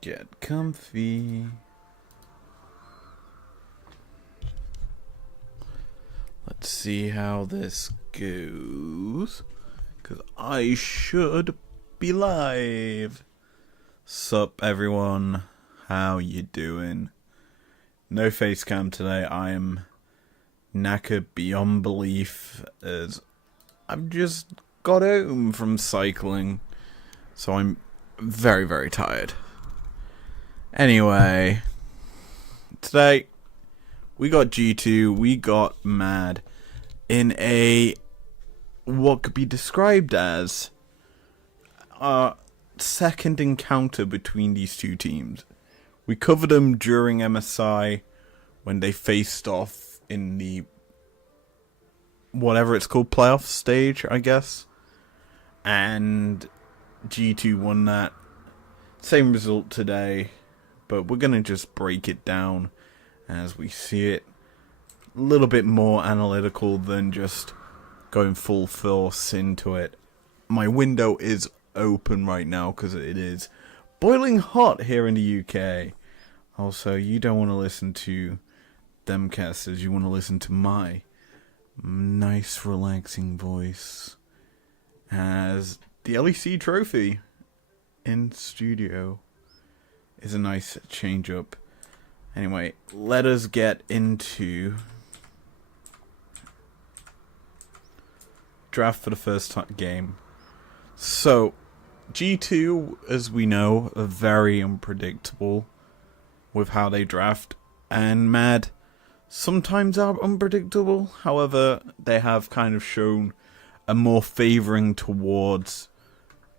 Get comfy. Let's see how this goes. Because I should be live. Sup, everyone? How you doing? No face cam today. I am knackered beyond belief as I've just got home from cycling. So I'm very, very tired. Anyway, today we got G2, we got Mad in a what could be described as a second encounter between these two teams. We covered them during MSI when they faced off in the whatever it's called, playoff stage, I guess. And G2 won that. Same result today, but we're going to just break it down as we see it. A little bit more analytical than just going full force into it. My window is open right now because it is boiling hot here in the UK. Also, you don't want to listen to them casters, you want to listen to my nice relaxing voice as the LEC trophy in studio is a nice change up. Anyway, let us get into draft for the first game. So, G2, as we know, are very unpredictable with how they draft, and Mad sometimes are unpredictable. However, they have kind of shown a more favouring towards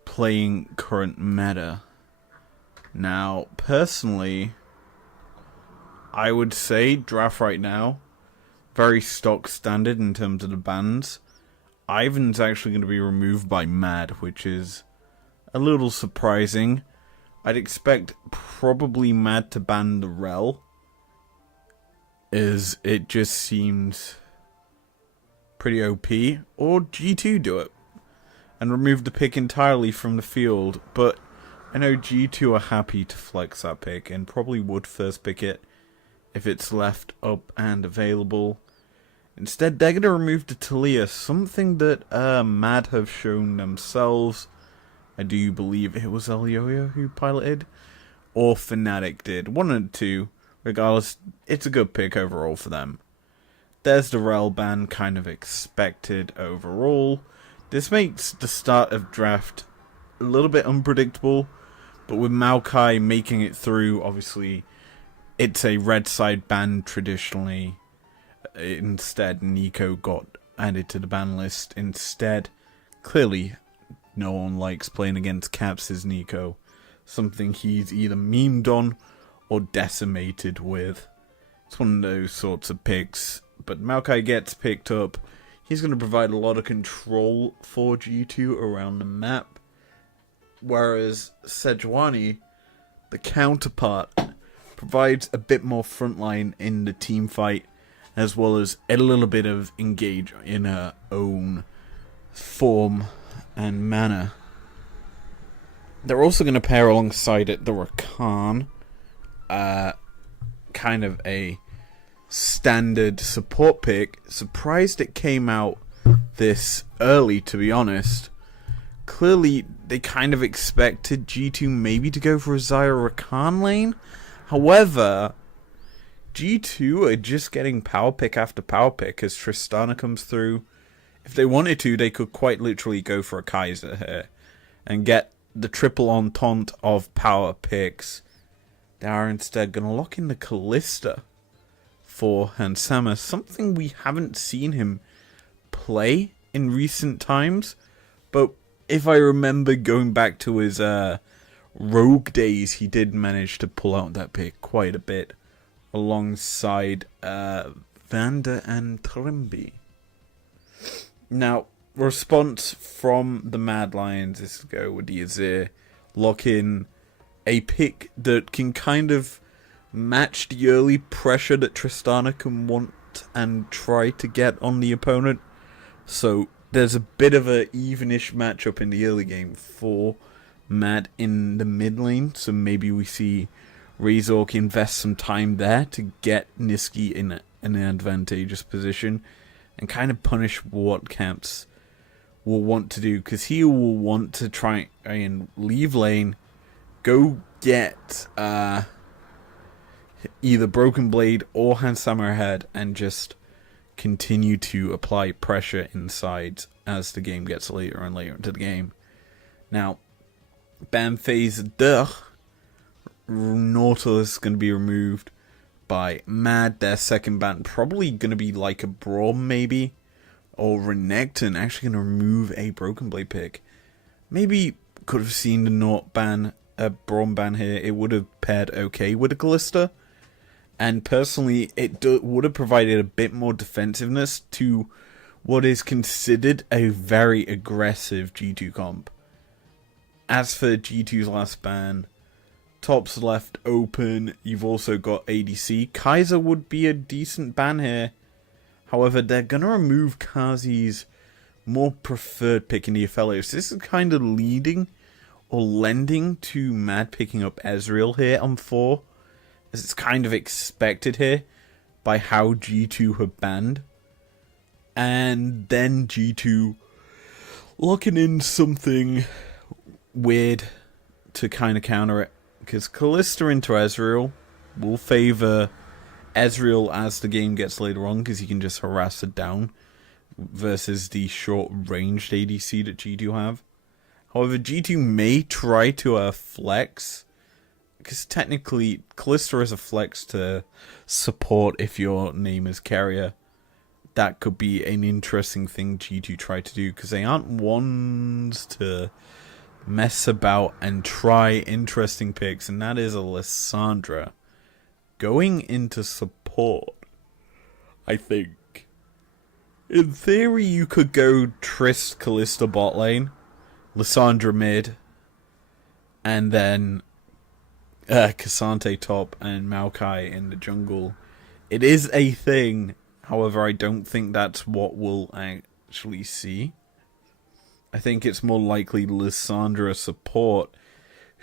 playing current meta. Now, personally, I would say draft right now, very stock standard in terms of the bans. Ivan's actually going to be removed by Mad, which is a little surprising. I'd expect probably Mad to ban the Rel, as it just seems pretty OP, or G2 do it and remove the pick entirely from the field. But I know G2 are happy to flex that pick and probably would first pick it if it's left up and available. Instead, they're going to remove the Talia, something that Mad have shown themselves. I do believe it was Elioyo who piloted, or Fnatic did. One of the two. Regardless, it's a good pick overall for them. There's the Rel ban, kind of expected overall. This makes the start of draft a little bit unpredictable, but with Maokai making it through, obviously, it's a red side ban traditionally. Instead, Nico got added to the ban list instead. Clearly, no one likes playing against Caps' Nico. Something he's either memed on or decimated with. It's one of those sorts of picks. But Maokai gets picked up. He's going to provide a lot of control for G2 around the map. Whereas Sejuani, the counterpart, provides a bit more frontline in the team fight, as well as a little bit of engage in her own form and manner. They're also going to pair alongside it the Rakan, kind of a standard support pick. Surprised it came out this early, to be honest. Clearly, they kind of expected G2 maybe to go for a Zyra Rakan lane. However, G2 are just getting power pick after power pick as Tristana comes through. If they wanted to, they could quite literally go for a Kaiser here and get the triple entente of power picks. They are instead going to lock in the Kalista for Hansama, something we haven't seen him play in recent times. But if I remember going back to his Rogue days, he did manage to pull out that pick quite a bit alongside Vander and Trimby. Now, response from the Madlions is to go with the Azir, lock in a pick that can kind of match the early pressure that Tristana can want and try to get on the opponent. So there's a bit of a evenish matchup in the early game for Mad in the mid lane, so maybe we see Razork invest some time there to get Niski in an advantageous position and kind of punish what Caps will want to do, because he will want to try and leave lane, go get either Broken Blade or Hand Samurai Head, and just continue to apply pressure inside as the game gets later and later into the game. Now, ban phase Nautilus is going to be removed by Mad. Their second ban probably going to be like a Braum maybe, or Renekton actually going to remove a Broken Blade pick. Maybe could have seen the Naut ban, a Braum ban here. It would have paired okay with a Callista. And personally, it would have provided a bit more defensiveness to what is considered a very aggressive G2 comp. As for G2's last ban, top's left open. You've also got ADC. Kaiser would be a decent ban here. However, they're going to remove Kazi's more preferred pick in the Aphelios. This is kind of leading or lending to Mad picking up Ezreal here on 4. As it's kind of expected here by how G2 have banned. And then G2 locking in something weird to kind of counter it. Because Callista into Ezreal will favour Ezreal as the game gets later on, because you can just harass it down versus the short-ranged ADC that G2 have. However, G2 may try to flex, because technically Callista is a flex to support if your name is carrier. That could be an interesting thing G2 try to do, because they aren't ones to mess about and try interesting picks, and that is a Lissandra going into support. I think in theory you could go Trist Callista bot lane, Lissandra mid, and then Cassante top and Maokai in the jungle. It is a thing, however I don't think that's what we'll actually see. I think it's more likely Lissandra support,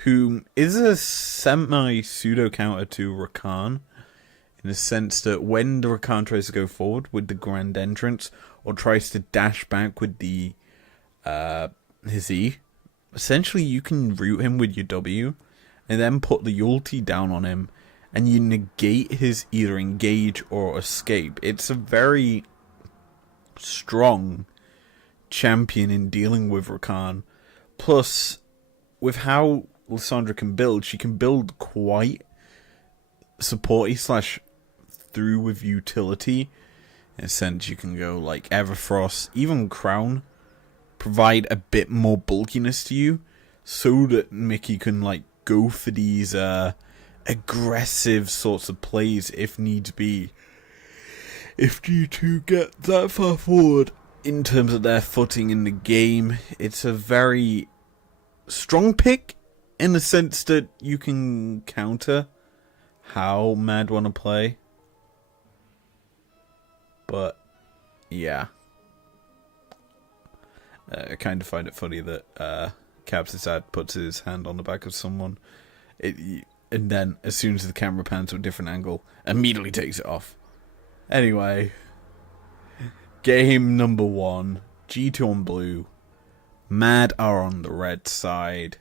who is a semi-pseudo counter to Rakan, in the sense that when the Rakan tries to go forward with the grand entrance, or tries to dash back with the his E, essentially you can root him with your W, and then put the ulti down on him, and you negate his either engage or escape. It's a very strong champion in dealing with Rakan. Plus, with how Lissandra can build, she can build quite supporty / through with utility. In a sense, you can go like Everfrost, even Crown, provide a bit more bulkiness to you, so that Mickey can like go for these aggressive sorts of plays if needs be. If G2 get that far forward in terms of their footing in the game, it's a very strong pick in the sense that you can counter how Mad want to play. But yeah, I kind of find it funny that Caps' dad puts his hand on the back of someone, and then as soon as the camera pans to a different angle, immediately takes it off. Anyway, game number 1, G2 on blue, Mad are on the red side.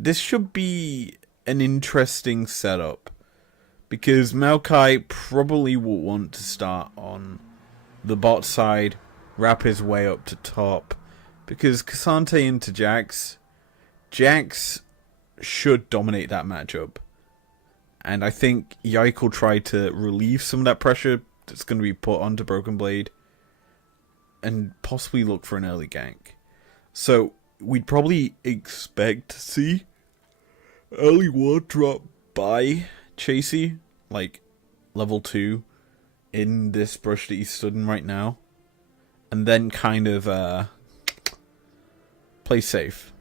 This should be an interesting setup, because Maokai probably will want to start on the bot side, wrap his way up to top, because Cassante into Jax should dominate that matchup. And I think Yike will try to relieve some of that pressure that's going to be put onto Broken Blade, and possibly look for an early gank. So we'd probably expect to see early ward drop by Chasey, like level 2, in this brush that he's stood in right now, and then kind of play safe.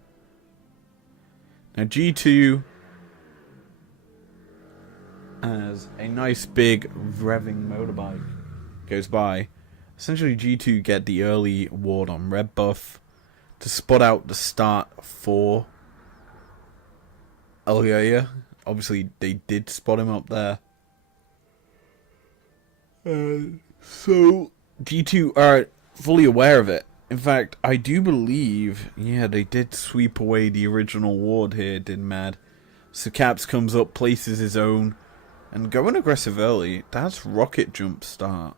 Now G2 as a nice big revving motorbike goes by. Essentially G2 get the early ward on red buff to spot out the start for Elioya. Obviously, they did spot him up there. So G2 are fully aware of it. In fact, I do believe, yeah, they did sweep away the original ward here, did Mad. So Caps comes up, places his own, and going aggressive early, that's rocket jump start.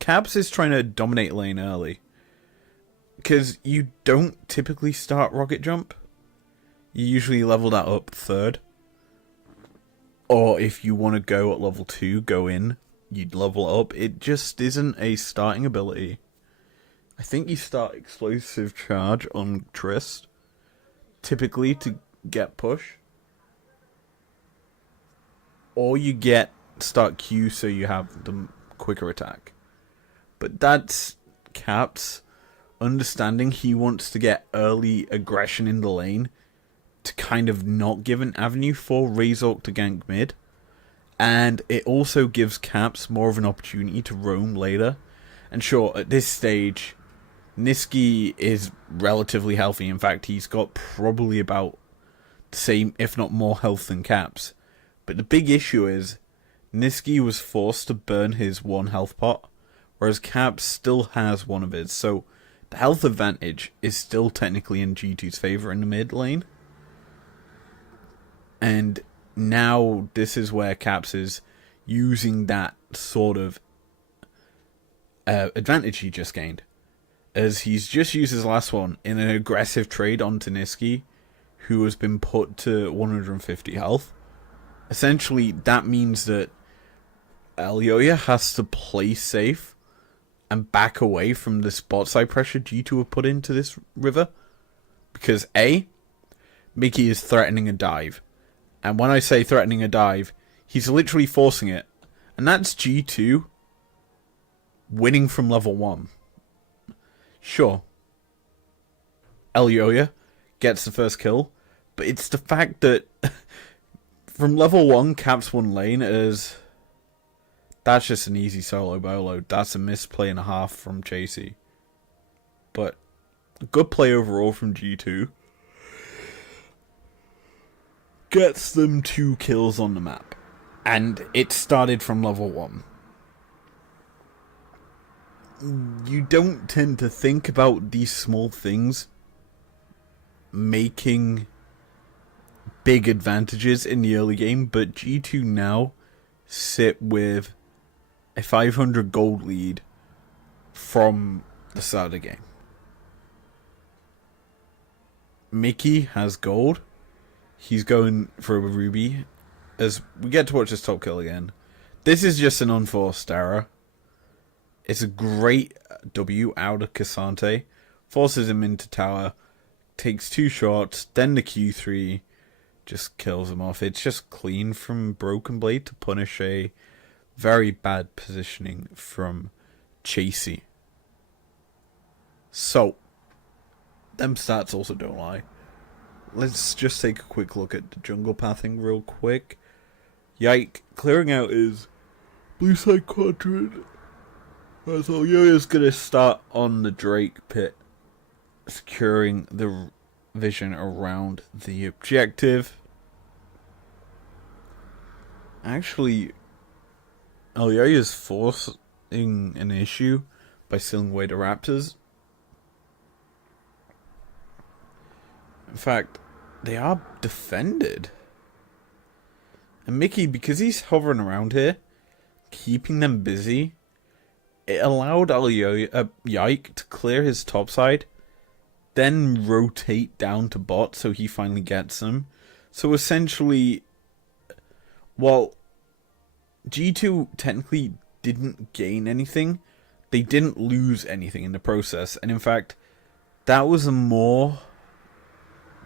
Caps is trying to dominate lane early. Because you don't typically start rocket jump. You usually level that up third. Or if you want to go at level 2, go in. You'd level up. It just isn't a starting ability. I think you start explosive charge on Trist. Typically to get push. Or you start Q so you have the quicker attack. But that's Caps understanding he wants to get early aggression in the lane to kind of not give an avenue for Razork to gank mid. And it also gives Caps more of an opportunity to roam later. And sure, at this stage, Niski is relatively healthy. In fact, he's got probably about the same, if not more health than Caps. But the big issue is, Niski was forced to burn his 1 health pot, whereas Caps still has one of his. So the health advantage is still technically in G2's favor in the mid lane. And now this is where Caps is using that sort of advantage he just gained. As he's just used his last one in an aggressive trade onto Niski, who has been put to 150 health. Essentially, that means that Elioya has to play safe and back away from the spot side pressure G2 have put into this river. Because A, Mickey is threatening a dive. And when I say threatening a dive, he's literally forcing it. And that's G2 winning from level 1. Sure, Elioya gets the first kill, but it's the fact that from level 1, Caps 1 lane is... That's just an easy solo bolo. That's a misplay and a half from Chasey. But a good play overall from G2. Gets them 2 kills on the map. And it started from level 1. You don't tend to think about these small things making big advantages in the early game, but G2 now sit with a 500 gold lead from the start of the game. Mickey has gold. He's going for a ruby. As we get to watch this top kill again. This is just an unforced error. It's a great W out of Cassante. Forces him into tower. Takes 2 shots. Then the Q3 just kills him off. It's just clean from Broken Blade to punish a very bad positioning from Chasey. So, them stats also don't lie. Let's just take a quick look at the jungle pathing real quick. Yike, clearing out his blue side quadrant. So Yo-Yo's gonna start on the Drake pit, securing the vision around the objective. Actually, Elioya's forcing an issue by stealing away the Raptors. In fact, they are defended. And Mickey, because he's hovering around here, keeping them busy, it allowed Yike to clear his top side, then rotate down to bot so he finally gets them. So essentially, while G2 technically didn't gain anything, they didn't lose anything in the process. And in fact, that was a more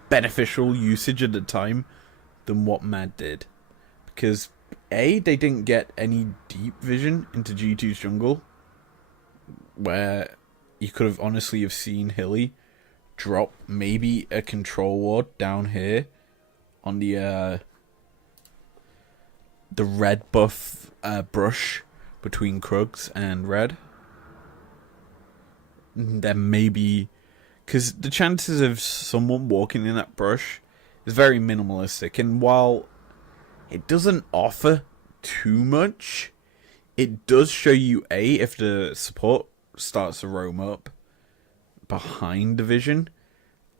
beneficial usage at the time than what Mad did. Because A, they didn't get any deep vision into G2's jungle, where you could have honestly have seen Hilly drop maybe a control ward down here on the red buff brush between Krugs and Red. Then maybe Because the chances of someone walking in that brush is very minimalistic. And while it doesn't offer too much, it does show you if the support starts to roam up behind the vision.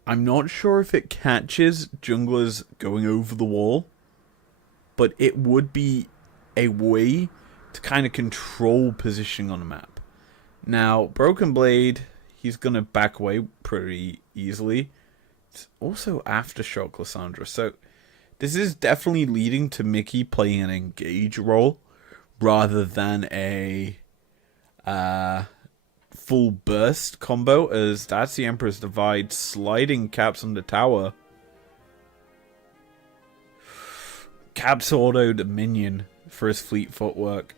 I'm not sure if it catches junglers going over the wall, but it would be a way to kind of control positioning on the map. Now, Broken Blade, he's going to back away pretty easily. It's also Aftershock Lissandra, so this is definitely leading to Mickey playing an engage role rather than a full burst combo, as that's the Emperor's Divide, sliding Caps on the tower. Caps autoed a minion for his fleet footwork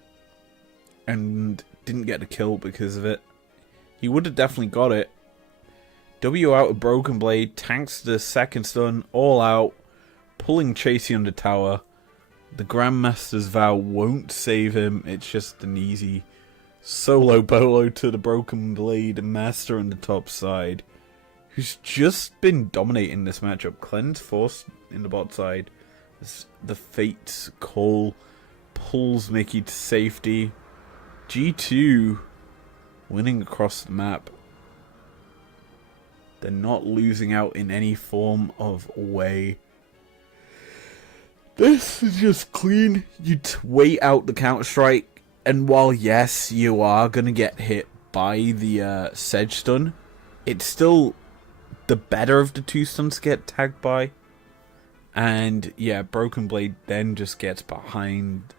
and didn't get the kill because of it. He would have definitely got it. W out of Broken Blade, tanks the second stun, all out, pulling Chasey on the tower. The Grandmaster's Vow won't save him, it's just an easy solo bolo to the Broken Blade Master on the top side, who's just been dominating this matchup. Cleanse Force in the bot side. The Fate's Call pulls Mickey to safety. G2 winning across the map. They're not losing out in any form of way. This is just clean. You wait out the Counter-Strike, and while yes, you are going to get hit by the Sedge stun, it's still the better of the two stuns to get tagged by. And yeah, Broken Blade then just gets behind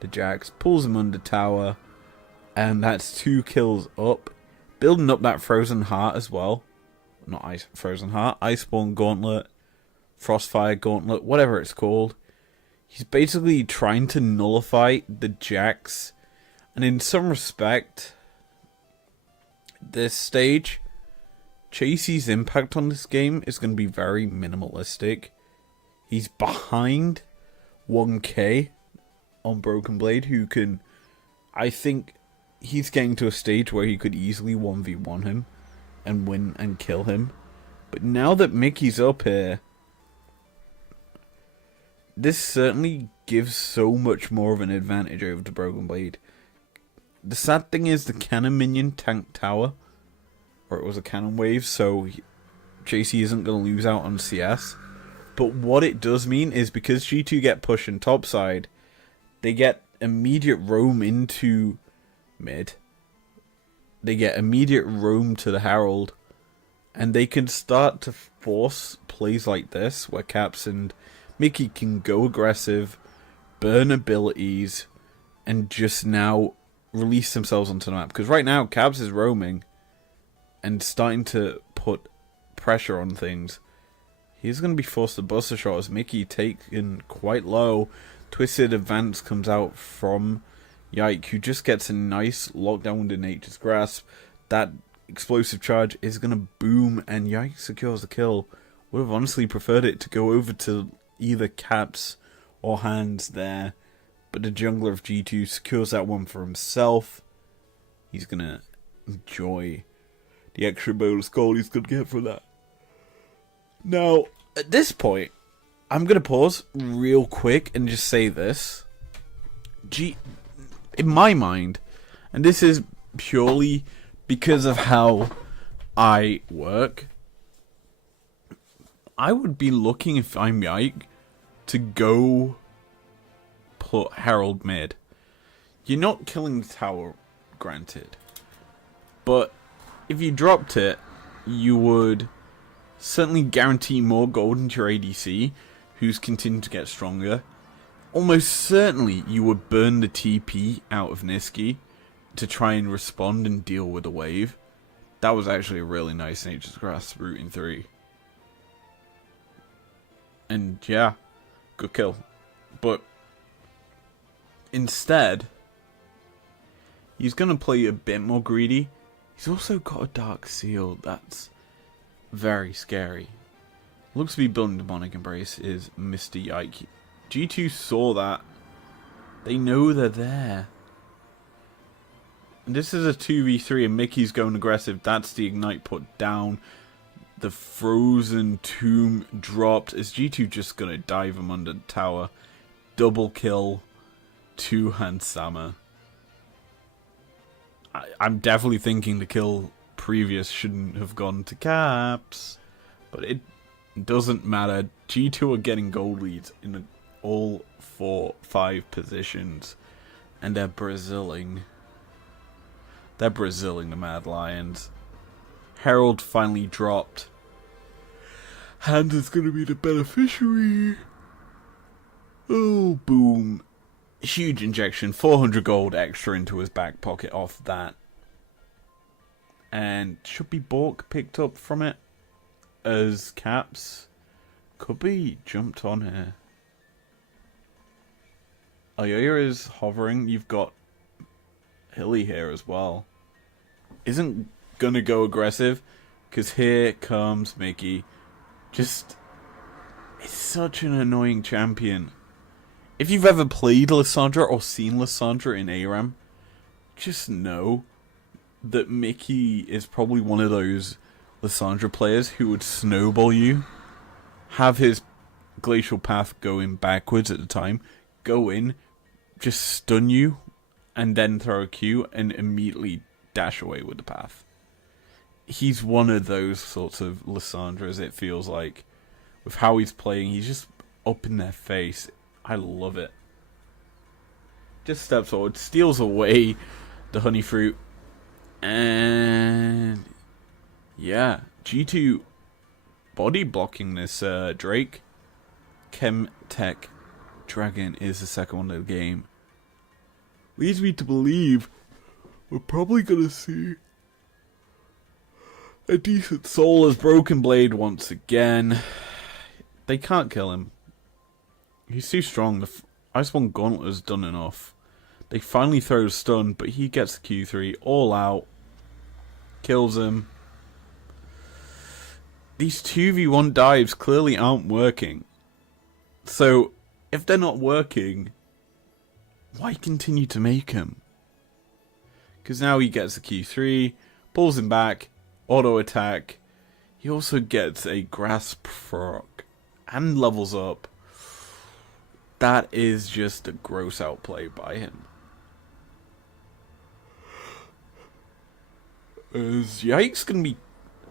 the Jax, pulls him under tower, and that's 2 kills up. Building up that Frozen Heart as well. Not Frozen Heart, Iceborne Gauntlet, Frostfire Gauntlet, whatever it's called. He's basically trying to nullify the Jax. And in some respect, this stage, Chasey's impact on this game is going to be very minimalistic. He's behind 1k on Broken Blade, who can... I think he's getting to a stage where he could easily 1v1 him and win and kill him. But now that Mickey's up here, this certainly gives so much more of an advantage over the Broken Blade. The sad thing is the cannon minion tanked tower, or it was a cannon wave, so JC isn't going to lose out on CS. But what it does mean is because G2 get pushed in topside, they get immediate roam into mid. They get immediate roam to the Herald, and they can start to force plays like this, where Caps and Mickey can go aggressive, burn abilities, and just now release themselves onto the map. Because right now, Caps is roaming and starting to put pressure on things. He's going to be forced to bust a shot as Mickey taken quite low. Twisted Advance comes out from Yike, who just gets a nice lockdown into Nature's Grasp. That explosive charge is going to boom, and Yike secures the kill. Would have honestly preferred it to go over to either Caps or Hands there, but the jungler of G2 secures that one for himself. He's going to enjoy the extra bonus goal he's going to get from that. Now, at this point, I'm going to pause real quick and just say this. In my mind, and this is purely because of how I work, I would be looking, if I'm Yike, to go put Herald mid. You're not killing the tower, granted. But if you dropped it, you would certainly guarantee more gold into your ADC, who's continued to get stronger. Almost certainly you would burn the TP out of Niski to try and respond and deal with a wave. That was actually a really nice Nature's Grasp route in 3. And yeah, good kill. But instead, he's going to play a bit more greedy. He's also got a Dark Seal that's very scary. Looks to be building Demonic Embrace is Mr. Yike. G2 saw that. They know they're there. And this is a 2v3 and Mickey's going aggressive. That's the Ignite put down. The frozen tomb dropped. Is G2 just going to dive him under the tower? Double kill. Two-hand Sama. I'm definitely thinking the kill previous shouldn't have gone to Caps. But it doesn't matter. G2 are getting gold leads in all 4-5 positions. And they're Braziling. They're Braziling the Madlions. Herald finally dropped. Hans is going to be the beneficiary. Oh, boom. Huge injection. 400 gold extra into his back pocket off that. And should be Bork picked up from it. As Caps could be jumped on here. Ayoya is hovering. You've got Hilly here as well. Isn't gonna go aggressive, because here comes Mickey. Just, it's such an annoying champion. If you've ever played Lissandra or seen Lissandra in ARAM, just know that Mickey is probably one of those Lissandra players who would snowball you, have his glacial path going backwards at the time, go in, just stun you, and then throw a Q and immediately dash away with the path. He's one of those sorts of Lissandras, it feels like. With how he's playing, he's just up in their face. I love it. Just steps forward, steals away the honey fruit. And yeah, G2 body blocking this Drake. Chem Tech Dragon is the second one of the game. Leads me to believe we're probably gonna see a decent soul as Broken Blade once again. They can't kill him. He's too strong. The Iceborne Gauntlet has done enough. They finally throw a stun, but he gets the Q3 all out. Kills him. These 2v1 dives clearly aren't working. So, if they're not working, why continue to make him? Because now he gets a Q3, pulls him back, auto attack. He also gets a grasp frog and levels up. That is just a gross outplay by him. As Yike's going to be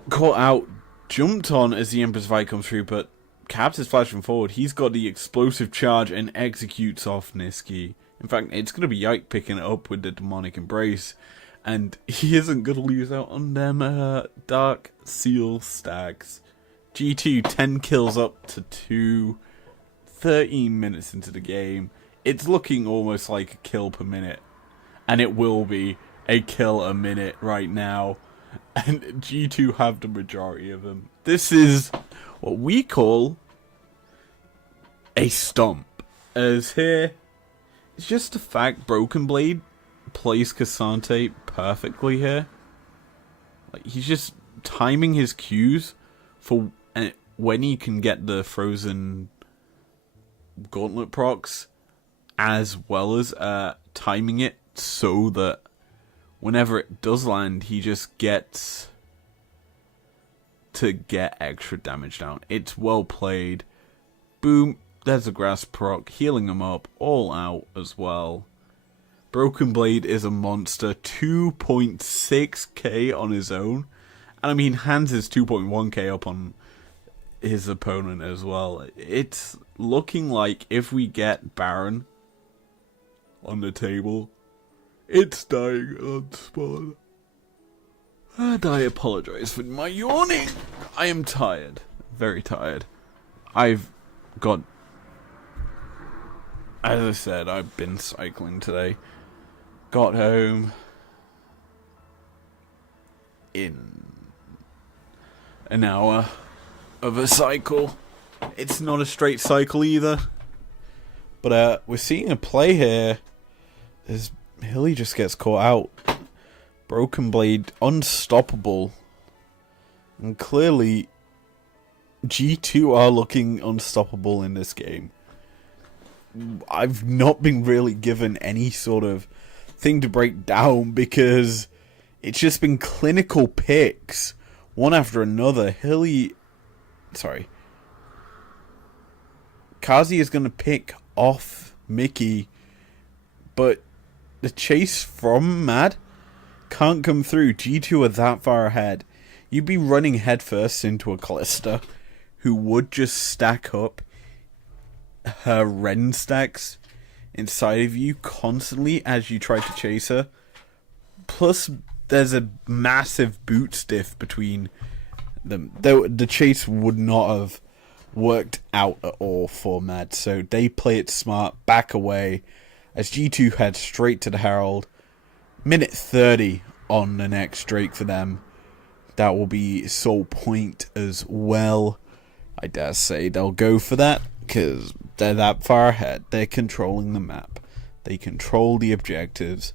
caught out, jumped on as the Empress Vi comes through, but Caps is flashing forward. He's got the explosive charge and executes off Niski. In fact, it's going to be Yike picking it up with the Demonic Embrace. And he isn't going to lose out on them Dark Seal stacks. G2, 10 kills up to 2. 13 minutes into the game. It's looking almost like a kill per minute. And it will be a kill a minute right now. And G2 have the majority of them. This is what we call a stomp. As here, it's just the fact Broken Blade plays Cassante perfectly here. Like, he's just timing his Qs for when he can get the frozen gauntlet procs, as well as timing it so that whenever it does land, he just gets to get extra damage down. It's well played. Boom, there's a grass proc, healing him up, all out as well. Broken Blade is a monster, 2.6k on his own. And I mean, Hans is 2.1k up on his opponent as well. It's looking like if we get Baron on the table, it's dying on spawn. And I apologize for my yawning. I am tired. Very tired. I've got... As I said, I've been cycling today. Got home in an hour of a cycle. It's not a straight cycle either. But we're seeing a play here as Hilly just gets caught out. Broken Blade unstoppable. And clearly G2 are looking unstoppable in this game. I've not been really given any sort of thing to break down because it's just been clinical picks one after another. Kazi is going to pick off Mickey, but the chase from Mad can't come through. G2 are that far ahead. You'd be running headfirst into a Callista who would just stack up her Ren stacks inside of you constantly as you try to chase her. Plus, there's a massive boot stiff between them. The chase would not have worked out at all for Mad, so they play it smart, back away, as G2 heads straight to the Herald. Minute 30 on the next Drake for them. That will be Soul Point as well. I dare say they'll go for that, because they're that far ahead. They're controlling the map. They control the objectives.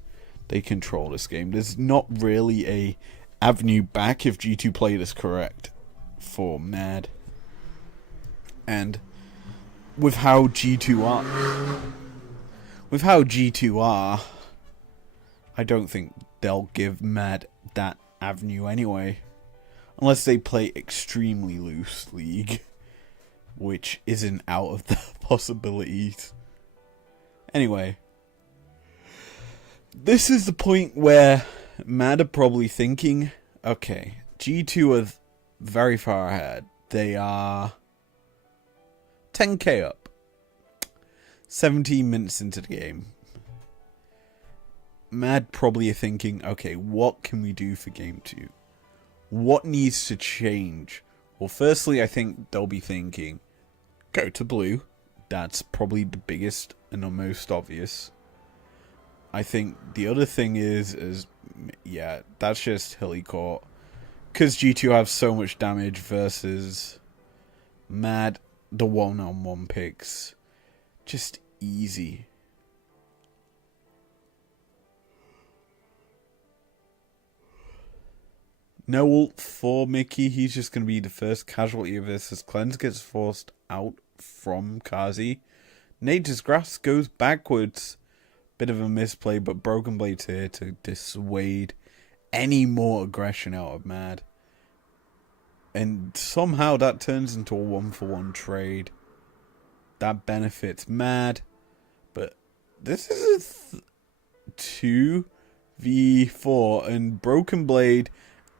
They control this game. There's not really a avenue back if G2 play this correct for Mad. And with how G2 are, I don't think they'll give Mad that avenue anyway. Unless they play extremely loose League, which isn't out of the possibilities. Anyway, this is the point where Mad are probably thinking, okay, G2 are very far ahead. They are 10k up. 17 minutes into the game. Mad probably are thinking, okay, what can we do for game 2? What needs to change? Well, firstly, I think they'll be thinking, go to blue. That's probably the biggest and the most obvious. I think the other thing is yeah, that's just hilly court. Because G2 have so much damage versus Mad, the one-on-one picks. Just easy. No ult for Mickey. He's just going to be the first casualty of this as Cleanse gets forced out from Kazi. Nature's Grass goes backwards. Bit of a misplay, but Broken Blade's here to dissuade any more aggression out of Mad. And somehow that turns into a 1-for-1 trade. That benefits Mad. But this is a 2v4, and Broken Blade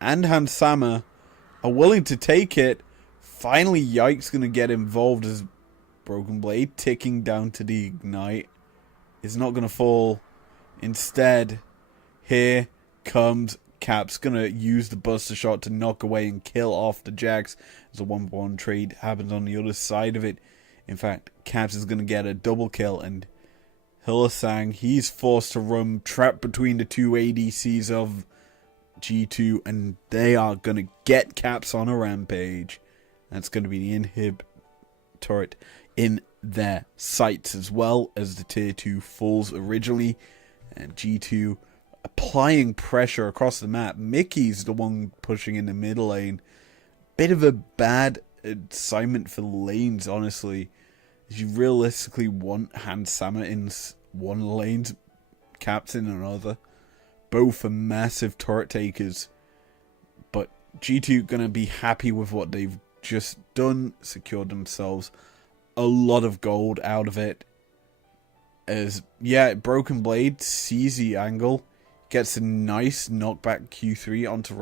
and Hansama are willing to take it. Finally, Yike's going to get involved as Broken Blade, ticking down to the Ignite, is not going to fall. Instead, here comes Caps, going to use the Buster Shot to knock away and kill off the Jax. As a 1-for-1 trade happens on the other side of it. In fact, Caps is going to get a double kill, and Hylissang, he's forced to run trapped between the two ADCs of G2, and they are going to get Caps on a rampage. That's going to be the inhib turret in their sights, as well as the tier 2 falls originally, and G2 applying pressure across the map. Mickey's the one pushing in the middle lane. Bit of a bad assignment for the lanes, honestly. You realistically want Hansama in one lane, Caps in another. Both are massive turret takers. But G2 gonna be happy with what they've just done. Secured themselves a lot of gold out of it. As, yeah, Broken Blade sees the angle. Gets a nice knockback Q3 onto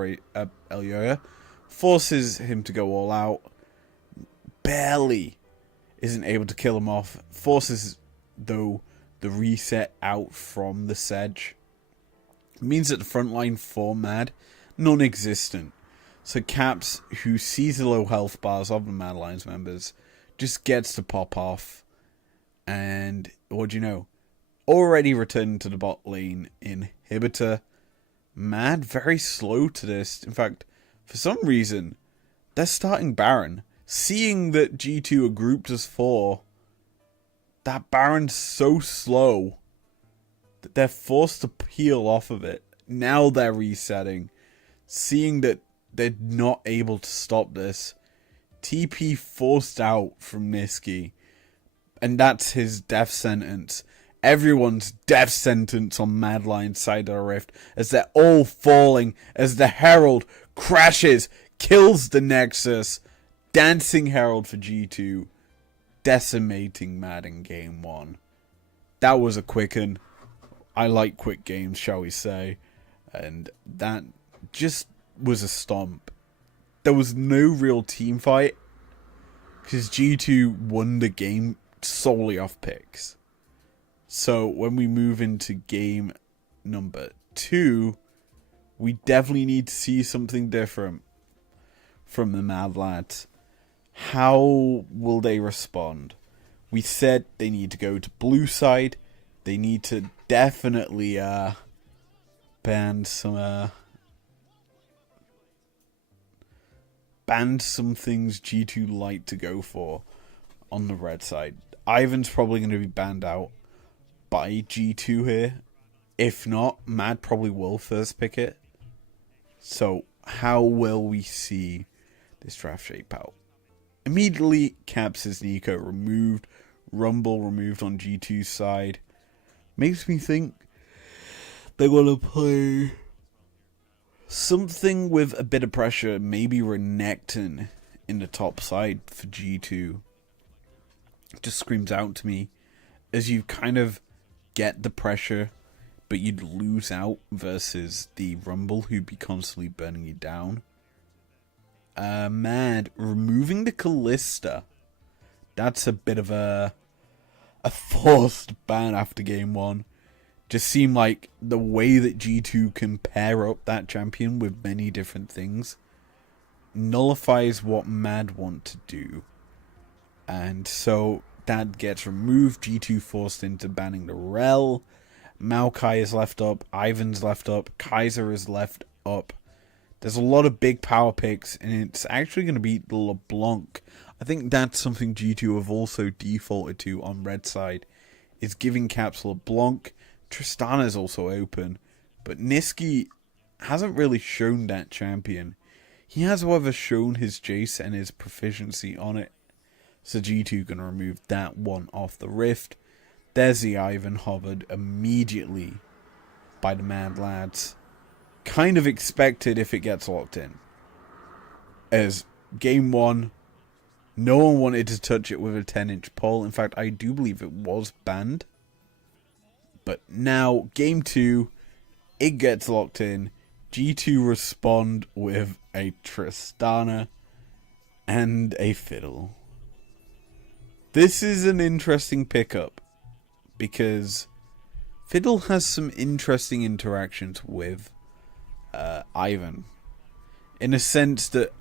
Elioya. Forces him to go all out. Barely isn't able to kill him off. Forces, though, the reset out from the Sedge. Means that the front line for Mad, non-existent. So Caps, who sees the low health bars of the Madlions members, just gets to pop off. And, what do you know? Already returning to the bot lane inhibitor. Mad, very slow to this. In fact, for some reason, they're starting Baron. Seeing that G2 are grouped as 4, that Baron's so slow that they're forced to peel off of it. Now they're resetting. Seeing that they're not able to stop this. TP forced out from Niski. And that's his death sentence. Everyone's death sentence on Madlions side of the rift. As they're all falling. As the Herald crashes. kills the Nexus, Dancing Herald for G2, decimating Mad in game 1. That was a quick one. I like quick games, shall we say. And that just was a stomp. There was no real team fight, because G2 won the game solely off picks. So when we move into game number 2, we definitely need to see something different from the Mad Lads. How will they respond? We said they need to go to blue side. They need to definitely ban some things G2 like to go for on the red side. Ivan's probably going to be banned out by G2 here. If not, Mad probably will first pick it. So how will we see this draft shape out? Immediately, Caps' Nico removed. Rumble removed on G2's side. Makes me think they're going to play something with a bit of pressure. Maybe Renekton in the top side for G2. It just screams out to me as you kind of get the pressure, but you'd lose out versus the Rumble who'd be constantly burning you down. Mad removing the Callista. That's a bit of a forced ban after game 1. Just seemed like the way that G2 can pair up that champion with many different things nullifies what Mad want to do. And so that gets removed. G2 forced into banning the Rel. Maokai is left up. Ivan's left up. Kaiser is left up. There's a lot of big power picks, and it's actually going to be the LeBlanc. I think that's something G2 have also defaulted to on red side, is giving Caps LeBlanc. Tristana is also open, but Niski hasn't really shown that champion. He has, however, shown his Jace and his proficiency on it, so G2 going to remove that one off the Rift. There's the Ivan hovered immediately by the Mad Lads. Kind of expected if it gets locked in. As game 1, no one wanted to touch it with a 10-inch pole. In fact, I do believe it was banned. But now, game 2, it gets locked in. G2 respond with a Tristana and a Fiddle. This is an interesting pickup, because Fiddle has some interesting interactions with Ivan, in a sense that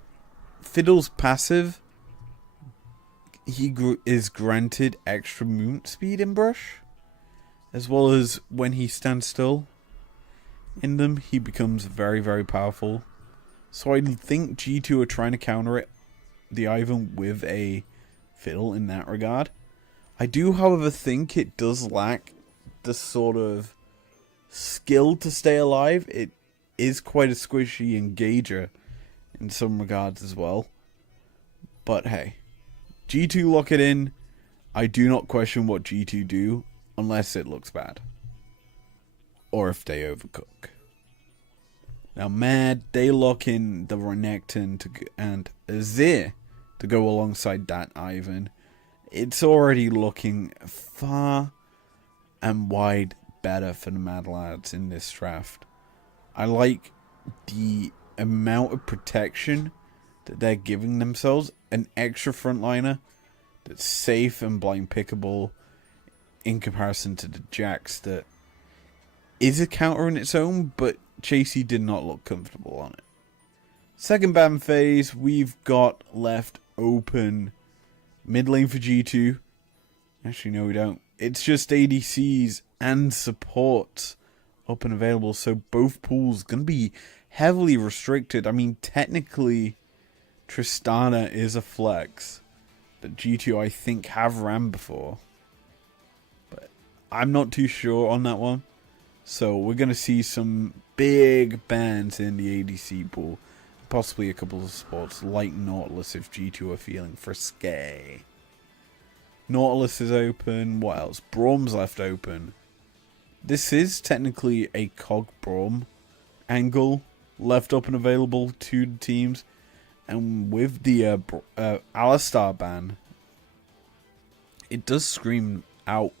Fiddle's passive, he is granted extra movement speed in Brush, as well as when he stands still in them, he becomes very, very powerful. So I think G2 are trying to counter it, the Ivan, with a Fiddle in that regard. I do, however, think it does lack the sort of skill to stay alive. It is quite a squishy engager in some regards as well. But hey, G2 lock it in. I do not question what G2 do unless it looks bad, or if they overcook. Now Mad, they lock in the Renekton and Azir to go alongside that Ivan. It's already looking far and wide better for the Mad Lads in this draft. I like the amount of protection that they're giving themselves. An extra frontliner that's safe and blind pickable in comparison to the Jax that is a counter in its own, but Chasey did not look comfortable on it. Second ban phase, we've got left open mid lane for G2. Actually, no, we don't. It's just ADCs and supports up and available, so both pools going to be heavily restricted. I mean, technically, Tristana is a flex that G2, I think, have ran before, but I'm not too sure on that one. So we're going to see some big bans in the ADC pool, possibly a couple of spots like Nautilus if G2 are feeling frisky. Nautilus is open. What else? Braum's left open. This is technically a Cog Braum angle left up and available to the teams. And with the Alistar ban, it does scream out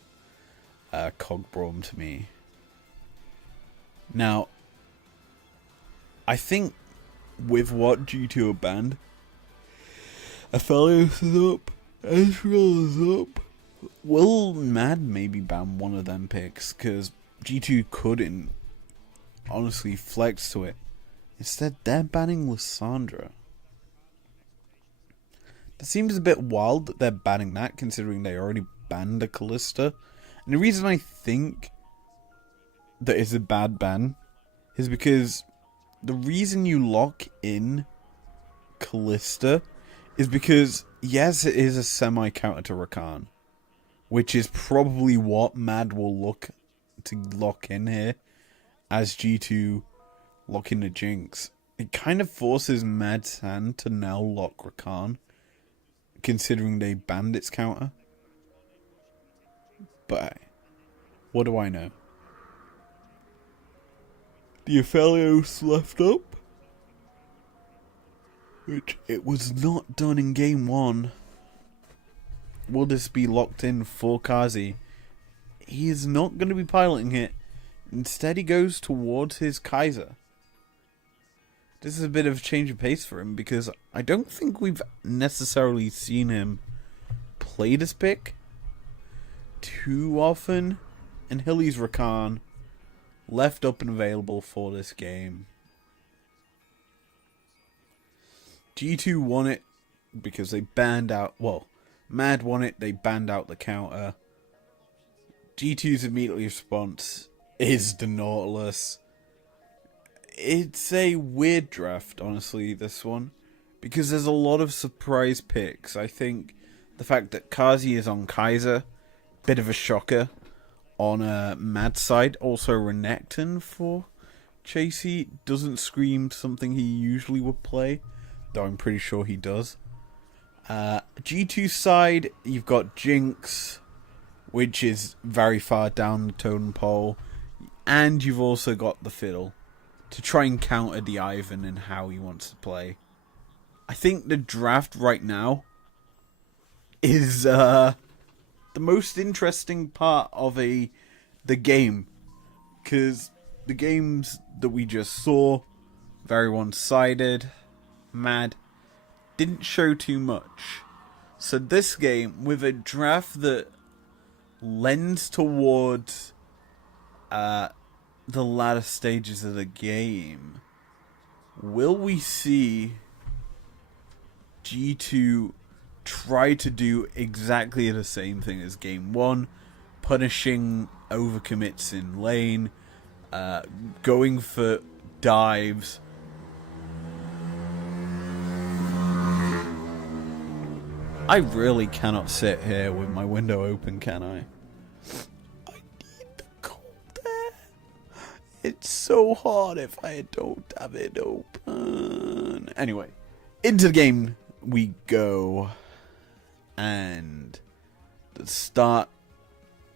Cogbrom to me. Now, I think with what G2 are banned, Aphelios is up, Ezreal is up. Will Mad maybe ban one of them picks? Because G2 couldn't honestly flex to it. Instead, they're banning Lissandra. That seems a bit wild that they're banning that, considering they already banned a Kalista. And the reason I think that it's a bad ban is because the reason you lock in Kalista is because, yes, it is a semi-counter to Rakan, which is probably what Mad will look to lock in here as G2 lock in the Jinx. It kind of forces Mad's hand to now lock Rakan, considering they banned its counter. But what do I know? The Aphelios left up, which it was not done in game 1. Will this be locked in for Kazi? He is not going to be piloting it. Instead, he goes towards his Kaiser. This is a bit of a change of pace for him, because I don't think we've necessarily seen him play this pick too often. And Hilly's Rakan left up and available for this game. G2 won it because they banned out... Well, Mad won it, they banned out the counter. G2's immediate response is the Nautilus. It's a weird draft, honestly, this one, because there's a lot of surprise picks. I think the fact that Kazi is on Kaiser, bit of a shocker. On Mad's side, also Renekton for Chasey doesn't scream something he usually would play, though I'm pretty sure he does. G2 side, you've got Jinx, which is very far down the totem pole, and you've also got the Fiddle to try and counter the Ivan and how he wants to play. I think the draft right now is the most interesting part of the game, because the games that we just saw, very one-sided. Mad didn't show too much. So this game, with a draft that lends towards the latter stages of the game, will we see G2 try to do exactly the same thing as game 1, punishing overcommits in lane, going for dives? I really cannot sit here with my window open, can I? I need the cold air. It's so hard if I don't have it open. Anyway, into the game we go. And the start,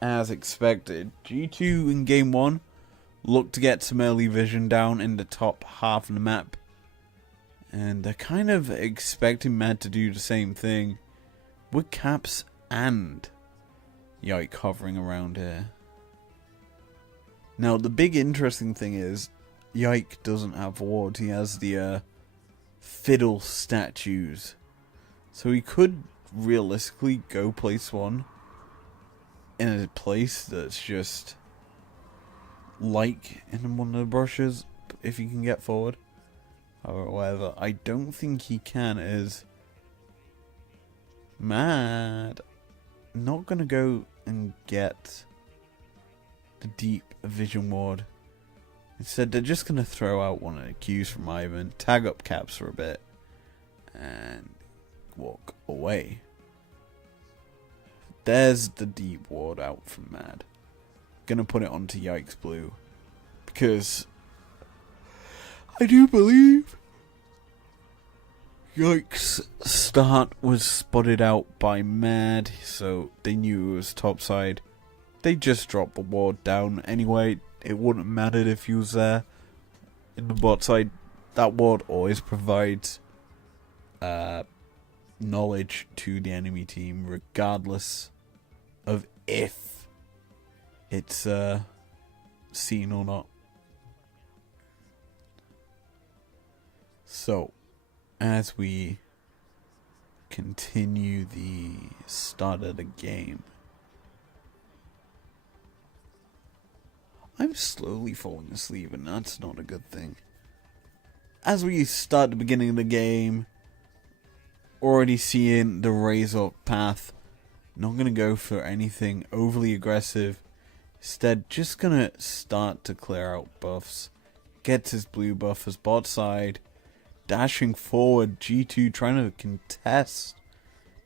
as expected, G2 in game 1 looked to get some early vision down in the top half of the map. And they're kind of expecting Mad to do the same thing with Caps and Yike hovering around here. Now, the big interesting thing is Yike doesn't have wards. He has the Fiddle statues. So he could realistically go place one in a place that's just like in one of the brushes if he can get forward. However, I don't think he can, is Mad not gonna go and get the deep vision ward. Instead, they're just gonna throw out one of the Qs from Ivan, tag up Caps for a bit, and walk away. There's the deep ward out from Mad. Gonna put it onto Yikes Blue, because I do believe Yikes' start was spotted out by Mad, so they knew it was topside. They just dropped the ward down anyway. It wouldn't have mattered if he was there. In the bot side, that ward always provides knowledge to the enemy team, regardless of if it's seen or not. So, as we continue the start of the game, I'm slowly falling asleep, and that's not a good thing. As we start the beginning of the game, already seeing the raise up path, not going to go for anything overly aggressive. Instead, just going to start to clear out buffs. Gets his blue buff as bot side. Dashing forward, G2 trying to contest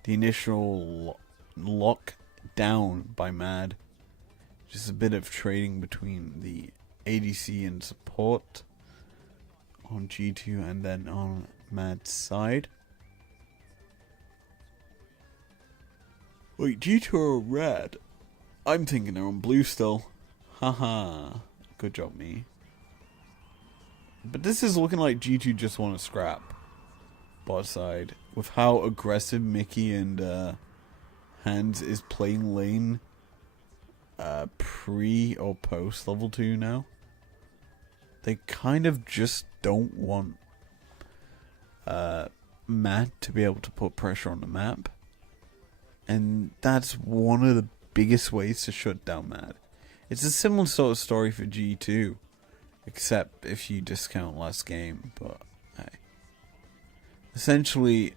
the initial lock down by Mad. Just a bit of trading between the ADC and support on G2 and then on Mad's side. Wait, G2 are red? I'm thinking they're on blue still. Haha. Good job, me. But this is looking like G2 just want to scrap bot side. With how aggressive Mickey and Hands is playing lane pre or post level 2 now. They kind of just don't want Matt to be able to put pressure on the map. And that's one of the biggest ways to shut down Mad. It's a similar sort of story for G2. Except if you discount last game, but hey. Essentially,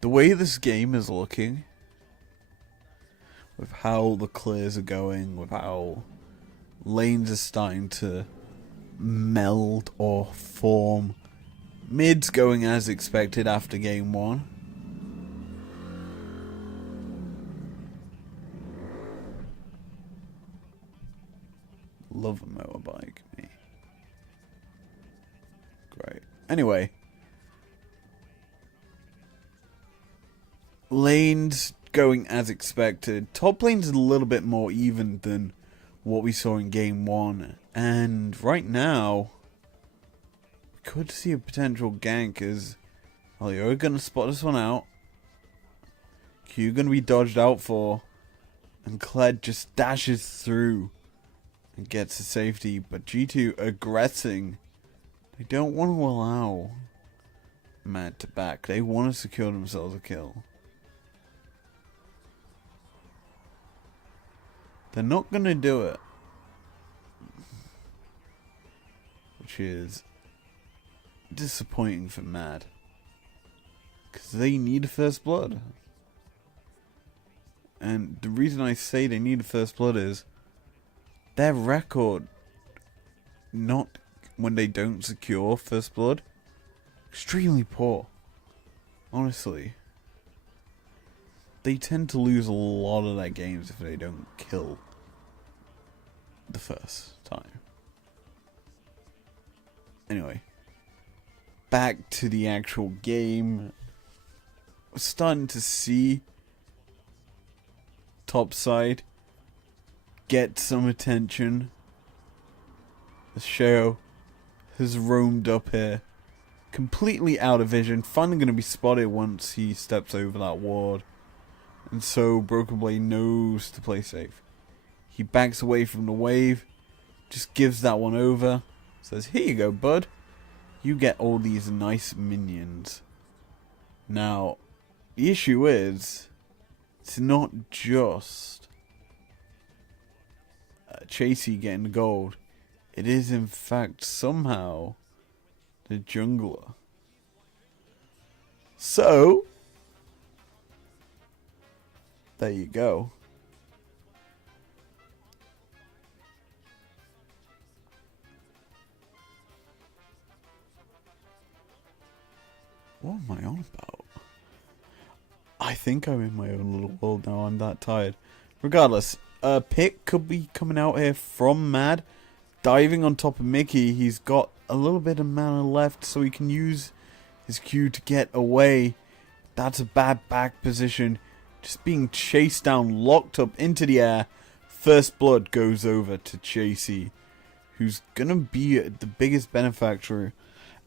the way this game is looking, with how the clears are going, with how lanes are starting to meld or form, mid's going as expected after game 1. Love a motorbike, me. Great. Anyway. Lanes going as expected. Top lane's a little bit more even than what we saw in game 1. And right now, could see a potential gank as you're gonna spot this one out. Q gonna be dodged out for, and Kled just dashes through and gets to safety. But G2 aggressing. They don't want to allow Mad to back. They want to secure themselves a kill. They're not gonna do it, which is disappointing for Mad, because they need a first blood. And the reason I say they need a first blood is their record, not when they don't secure first blood, extremely poor. Honestly, they tend to lose a lot of their games if they don't kill the first time. Anyway, back to the actual game. We're starting to see top side get some attention. The show has roamed up here, completely out of vision. Finally going to be spotted once he steps over that ward. And so Broken Blade knows to play safe. He backs away from the wave, just gives that one over, says, "Here you go, bud. You get all these nice minions." Now, the issue is, it's not just Chasey getting the gold. It is, in fact, somehow the jungler. So, there you go. What am I on about? I think I'm in my own little world now. I'm that tired. Regardless, a pick could be coming out here from Mad. Diving on top of Mickey. He's got a little bit of mana left, so he can use his Q to get away. That's a bad back position. just being chased down, locked up into the air. First blood goes over to Chasey, who's gonna be the biggest benefactor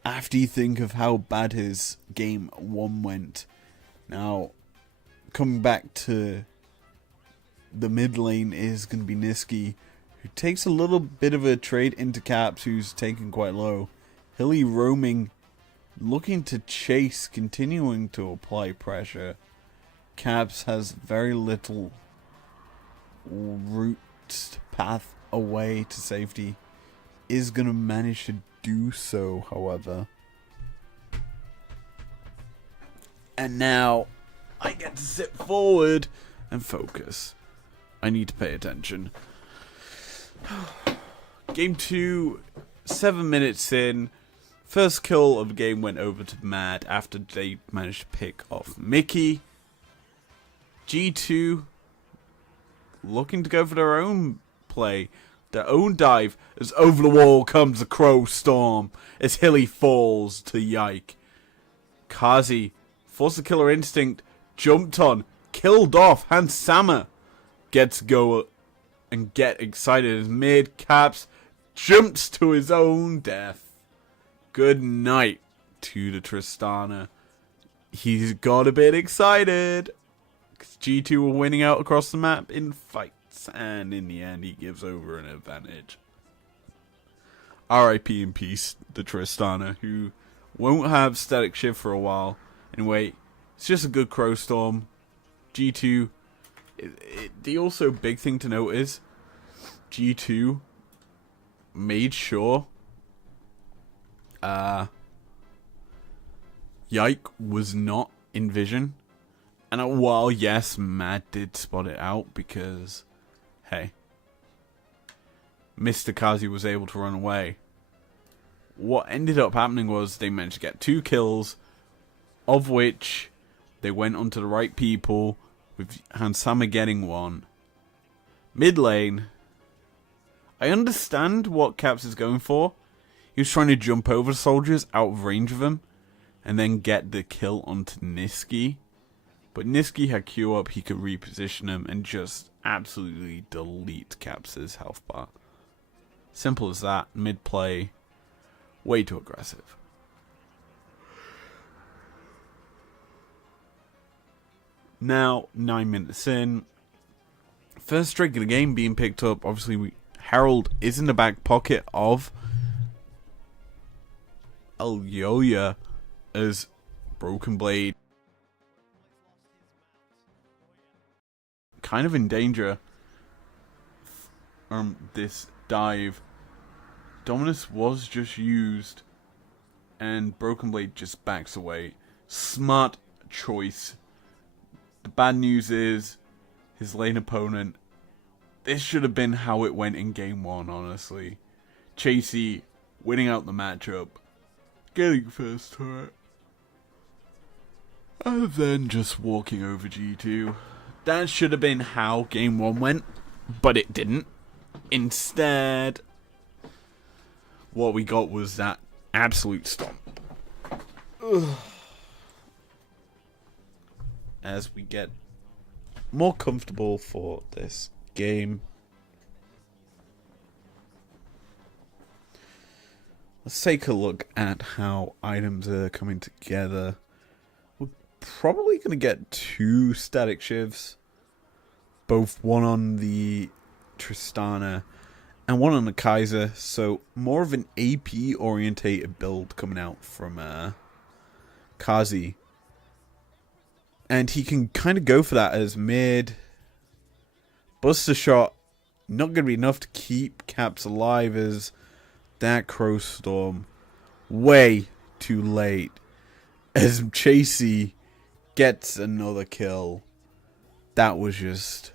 after you think of how bad his game 1 went. Now, coming back to the mid lane is going to be Niski, who takes a little bit of a trade into Caps, who's taken quite low. Hilly roaming, looking to chase, continuing to apply pressure. Caps has very little route path away to safety. Is going to manage to do so, however. And now I get to sit forward and focus. I need to pay attention. Game 2, 7 minutes in. First kill of the game went over to Mad after they managed to pick off Mickey. G2 looking to go for their own play, their own dive, as over the wall comes the Crow Storm as Hilly falls to Yike. Kazi, forced the killer instinct, jumped on, killed off. Hans Sammer gets go and get excited as mid Caps jumps to his own death. Good night to the Tristana. He's got a bit excited because G2 were winning out across the map in fights, and in the end he gives over an advantage. RIP in peace, the Tristana, who won't have static shift for a while. Anyway, it's just a good Crow Storm. G2, the also big thing to note is G2 made sure Yike was not in vision. And while, yes, Matt did spot it out because, hey, Mr. Kazi was able to run away. What ended up happening was they managed to get 2 kills, of which they went onto the right people, with Hansama getting 1. Mid lane, I understand what Caps is going for. He was trying to jump over soldiers out of range of him, and then get the kill onto Niski. But Niski had Q up, he could reposition him, and just absolutely delete Caps' health bar. Simple as that. Mid play, way too aggressive. Now, 9 minutes in. First strike of the game being picked up. Obviously, Herald is in the back pocket of Alyoya as Broken Blade kind of in danger from this dive. Dominus was just used and Broken Blade just backs away. Smart choice. The bad news is his lane opponent. This should have been how it went in game 1, honestly. Chasey winning out the matchup, getting first turret, and then just walking over G2. That should have been how game 1 went, but it didn't. Instead, what we got was that absolute stomp. Ugh. As we get more comfortable for this game, let's take a look at how items are coming together. We're probably going to get 2 static shivs, both one on the Tristana and one on the Kaiser, so more of an AP orientated build coming out from Kazi. And he can kind of go for that as mid. Buster shot, not going to be enough to keep Caps alive as that Crow Storm. Way too late. As Chasey gets another kill. That was just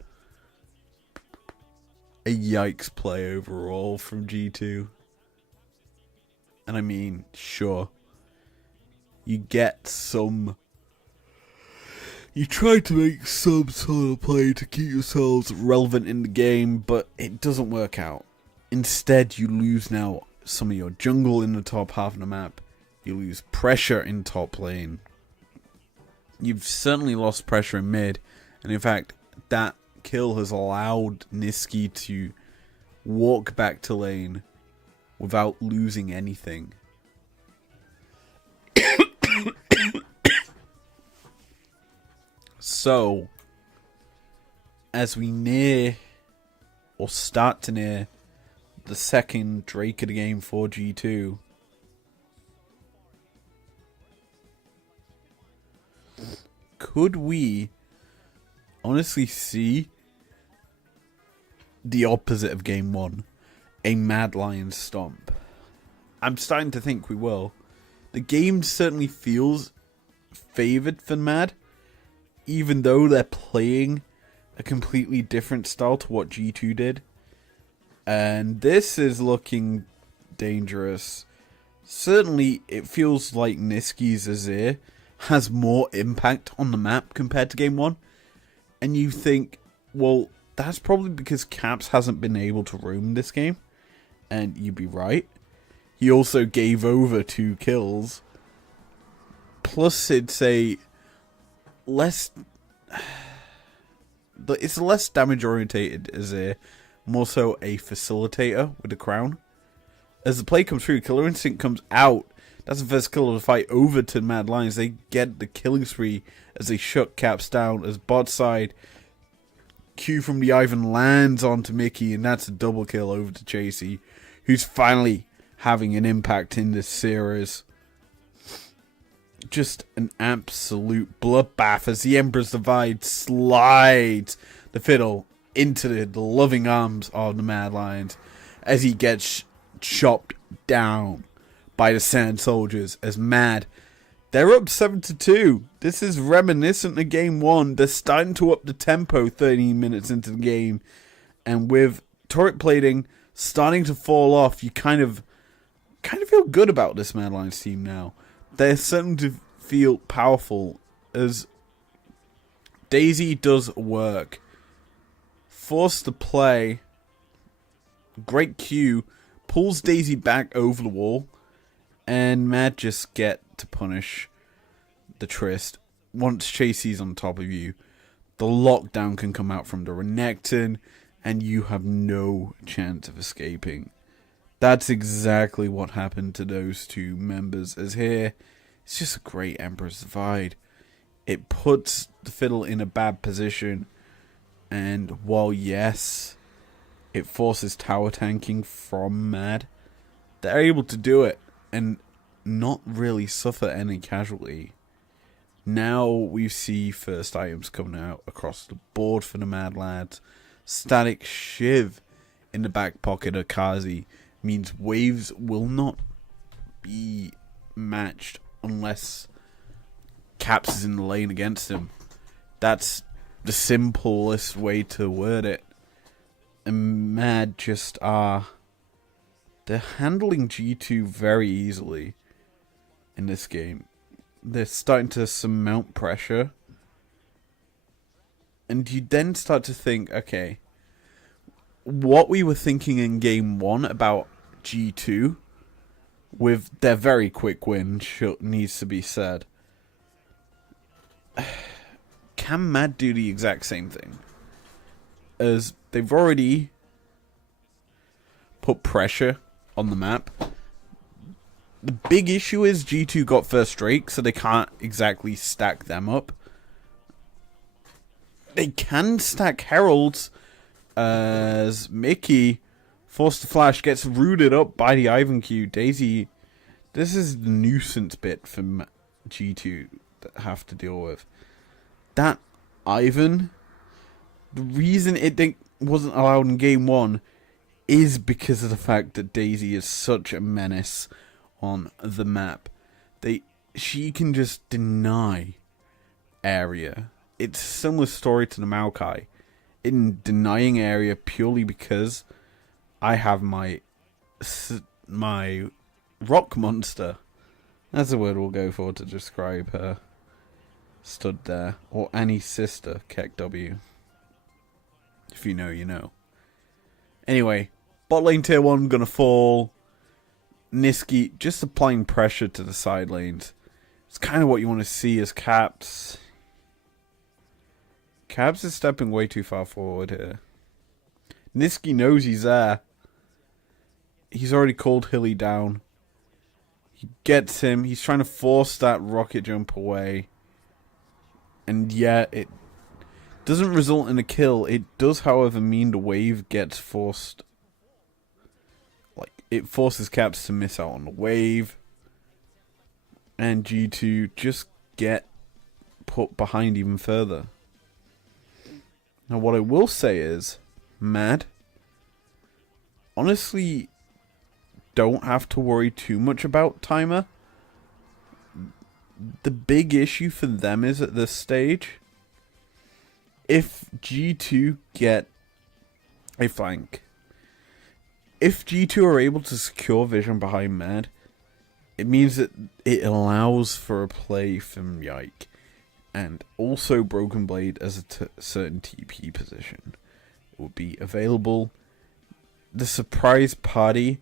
a yikes play overall from G2. And I mean, sure, you get some... You try to make some sort of play to keep yourselves relevant in the game, but it doesn't work out. Instead, you lose now some of your jungle in the top half of the map. You lose pressure in top lane. You've certainly lost pressure in mid, And in fact, that kill has allowed Niski to walk back to lane without losing anything. So, as we near, or start to near, the second Drake of the game for G2, could we honestly see the opposite of game 1? A Madlions stomp. I'm starting to think we will. The game certainly feels favoured for Mad, even though they're playing a completely different style to what G2 did. And this is looking dangerous. Certainly, it feels like Niski's Azir has more impact on the map compared to game 1. And you think, well, that's probably because Caps hasn't been able to roam this game. And you'd be right. He also gave over 2 kills. Plus, it's a less... It's a less damage-orientated Azir. More so a facilitator with the crown. As the play comes through, Killer Instinct comes out. That's the first kill of the fight over to Madlions. They get the killing spree as they shut Caps down. As bot side, Q from the Ivan lands onto Mickey, and that's a double kill over to Chasey, who's finally having an impact in this series. Just an absolute bloodbath as the Emperor's Divide slides the fiddle into the loving arms of the Madlions as he gets chopped down by the Sand Soldiers. As Mad, they're up 7-2. This is reminiscent of game 1. They're starting to up the tempo 13 minutes into the game, and with turret plating starting to fall off, you kind of feel good about this Madlions team now. They're starting to feel powerful as Daisy does work. Forced to play. Great Q. Pulls Daisy back over the wall. And Mad just get to punish the Trist. Once Chasey's on top of you, the lockdown can come out from the Renekton, and you have no chance of escaping. That's exactly what happened to those 2 members. As here, it's just a great Emperor's Divide. It puts the Fiddle in a bad position. And while, yes, it forces tower tanking from Mad, they're able to do it and not really suffer any casualty. Now we see first items coming out across the board for the Mad Lads. Static Shiv in the back pocket of Kazi means waves will not be matched unless Caps is in the lane against him. That's the simplest way to word it. And Mad just are... They're handling G2 very easily in this game. They're starting to surmount pressure. And you then start to think, okay, what we were thinking in game 1 about G2, with their very quick win, needs to be said. Can Mad do the exact same thing? As they've already put pressure on the map. The big issue is G2 got first Drake, so they can't exactly stack them up. They can stack Heralds, as Mickey, forced to flash, gets rooted up by the Ivan Q. Daisy, this is the nuisance bit for G2 that have to deal with. That Ivan, the reason it wasn't allowed in game 1 is because of the fact that Daisy is such a menace on the map. She can just deny area. It's a similar story to the Maokai. In denying area purely because I have my rock monster. That's the word we'll go for to describe her. Stood there. Or Annie's sister, Kek W. If you know, you know. Anyway, bot lane tier 1 gonna fall. Niski just applying pressure to the side lanes. It's kind of what you want to see as Caps Cabs is stepping way too far forward here. Niski knows he's there. He's already called Hilly down. He gets him. He's trying to force that rocket jump away. And yeah, it doesn't result in a kill. It does, however, mean the wave gets forced. Like, it forces Caps to miss out on the wave. And G2 just get put behind even further. Now, what I will say is, Mad, honestly, don't have to worry too much about timer. The big issue for them is at this stage, if G2 get a flank, if G2 are able to secure vision behind Mad, it means that it allows for a play from Yike. And also Broken Blade as a certain TP position will be available. The surprise party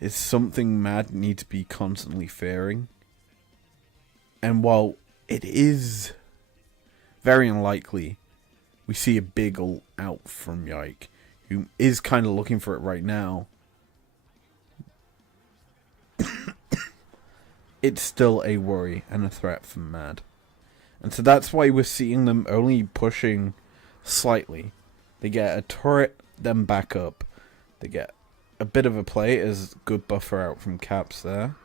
is something Mad need to be constantly fearing. And while it is very unlikely we see a big ult out from Yike, who is kind of looking for it right now, it's still a worry and a threat from Mad. And so that's why we're seeing them only pushing slightly. They get a turret, then back up. They get a bit of a play as good buffer out from Caps there.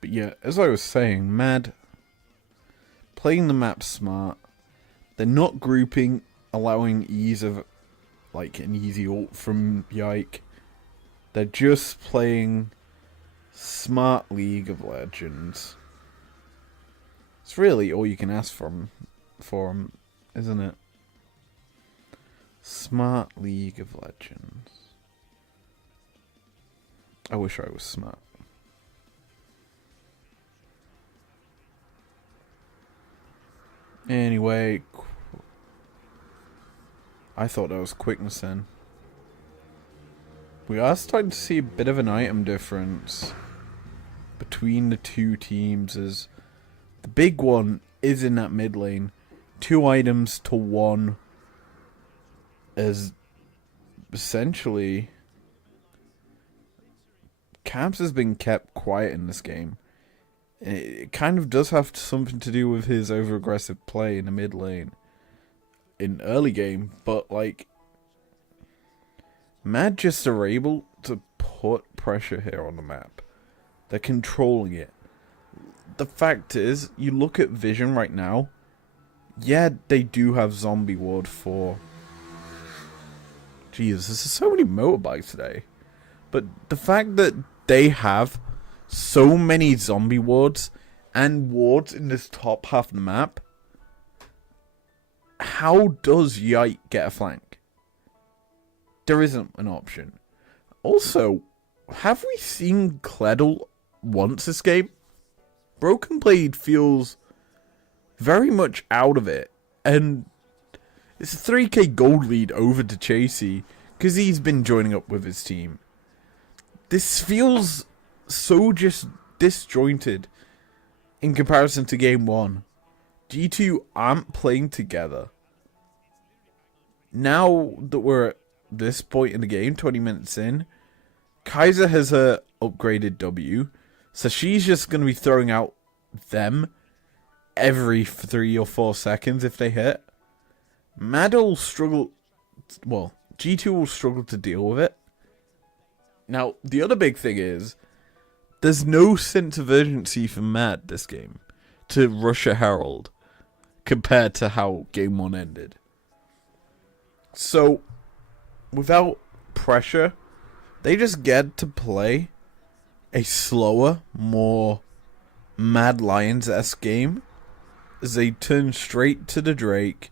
But yeah, as I was saying, Mad playing the map smart. They're not grouping, allowing ease of like an easy ult from Yike. They're just playing smart League of Legends. It's really all you can ask for them, isn't it? Smart League of Legends. I wish I was smart. Anyway, I thought that was quickness then. We are starting to see a bit of an item difference between the two teams, as the big one is in that mid lane. 2 items to 1, as essentially Cabs has been kept quiet in this game. It kind of does have something to do with his over-aggressive play in the mid lane in early game, but like Mad just are able to put pressure here on the map. They're controlling it. The fact is, you look at Vision right now, yeah, they do have Zombie Ward 4. Jeez, there's so many motorbikes today. But the fact that they have so many zombie wards and wards in this top half of the map, how does Yike get a flank? There isn't an option. Also, have we seen Kleddle once this game? Broken Blade feels very much out of it, and it's a 3k gold lead over to Chasey because he's been joining up with his team. This feels so just disjointed in comparison to game 1. G2 aren't playing together. Now that we're at this point in the game, 20 minutes in, Kaiser has her upgraded W, so she's just going to be throwing out them every 3 or 4 seconds if they hit. Mad will struggle, well, G2 will struggle to deal with it. Now, the other big thing is, there's no sense of urgency for Mad this game to rush a Herald compared to how game 1 ended. So, without pressure, they just get to play a slower, more Madlions-esque game as they turn straight to the Drake.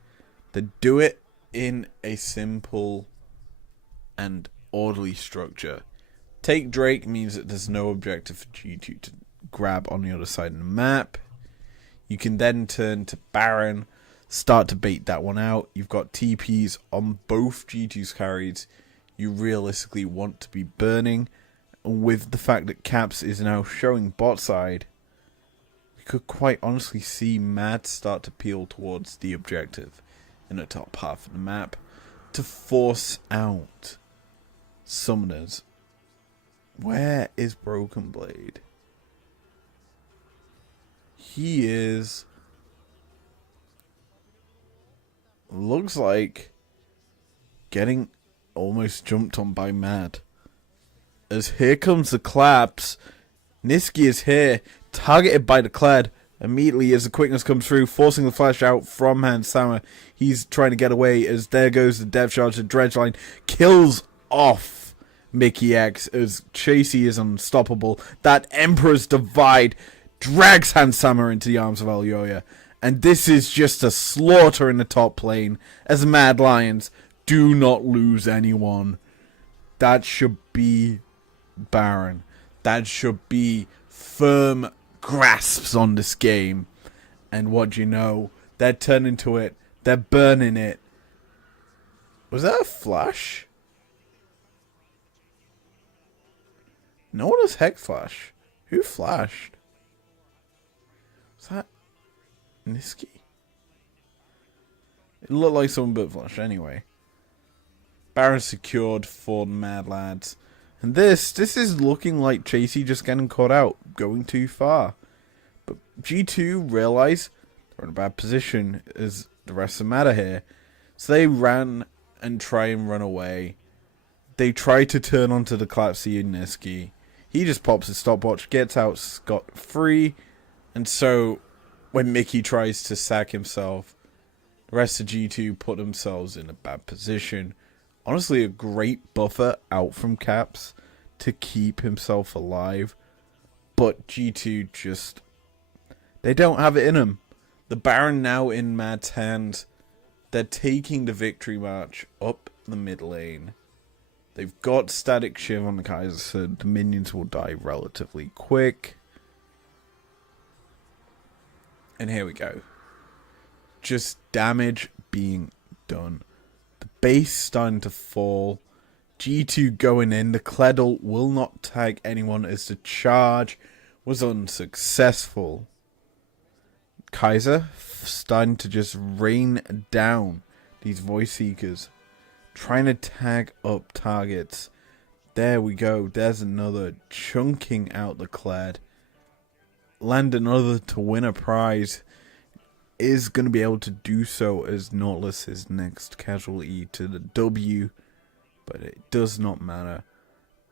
They do it in a simple and orderly structure. Take Drake means that there's no objective for G2 to grab on the other side of the map. You can then turn to Baron, start to bait that one out. You've got TPs on both G2's carries. you realistically want to be burning. With the fact that Caps is now showing bot side, we could quite honestly see Mad start to peel towards the objective in the top half of the map to force out summoners. Where is Broken Blade? He is... looks like getting almost jumped on by Mad. As here comes the collapse. Niski is here, targeted by the Kled. Immediately as the quickness comes through, forcing the flash out from Hans Sama. He's trying to get away as there goes the depth charge. The dredge line kills off Mickey X as Chasey is unstoppable. That Emperor's Divide drags Hans Sama into the arms of Elyoya. And this is just a slaughter in the top lane as Madlions do not lose anyone. That should be Baron. That should be firm grasps on this game. And what do you know? They're turning to it. They're burning it. Was that a flash? No one has Hex Flash. Who flashed? Was that Niski? It looked like someone but flash. Anyway. Baron secured for the Mad Lads. And this is looking like Chasey just getting caught out. Going too far. But G2 realise they're in a bad position as the rest of the matter here. So they ran and try and run away. They try to turn onto the Collapsy and Niski. He just pops his stopwatch, gets out scot-free. And so when Mickey tries to sack himself, the rest of G2 put themselves in a bad position. Honestly, a great buffer out from Caps to keep himself alive. But G2 just... they don't have it in them. The Baron now in Mad's hands. They're taking the victory march up the mid lane. They've got Static Shiv on the Kaiser, so the minions will die relatively quick. And here we go. Just damage being done. The base starting to fall. G2 going in. The Kledl will not tag anyone as the charge was unsuccessful. Kaiser starting to just rain down these voice seekers. Trying to tag up targets. There we go. There's another chunking out the Kled. Land another to win a prize. Is going to be able to do so as Nautilus is next casualty to the W. But it does not matter.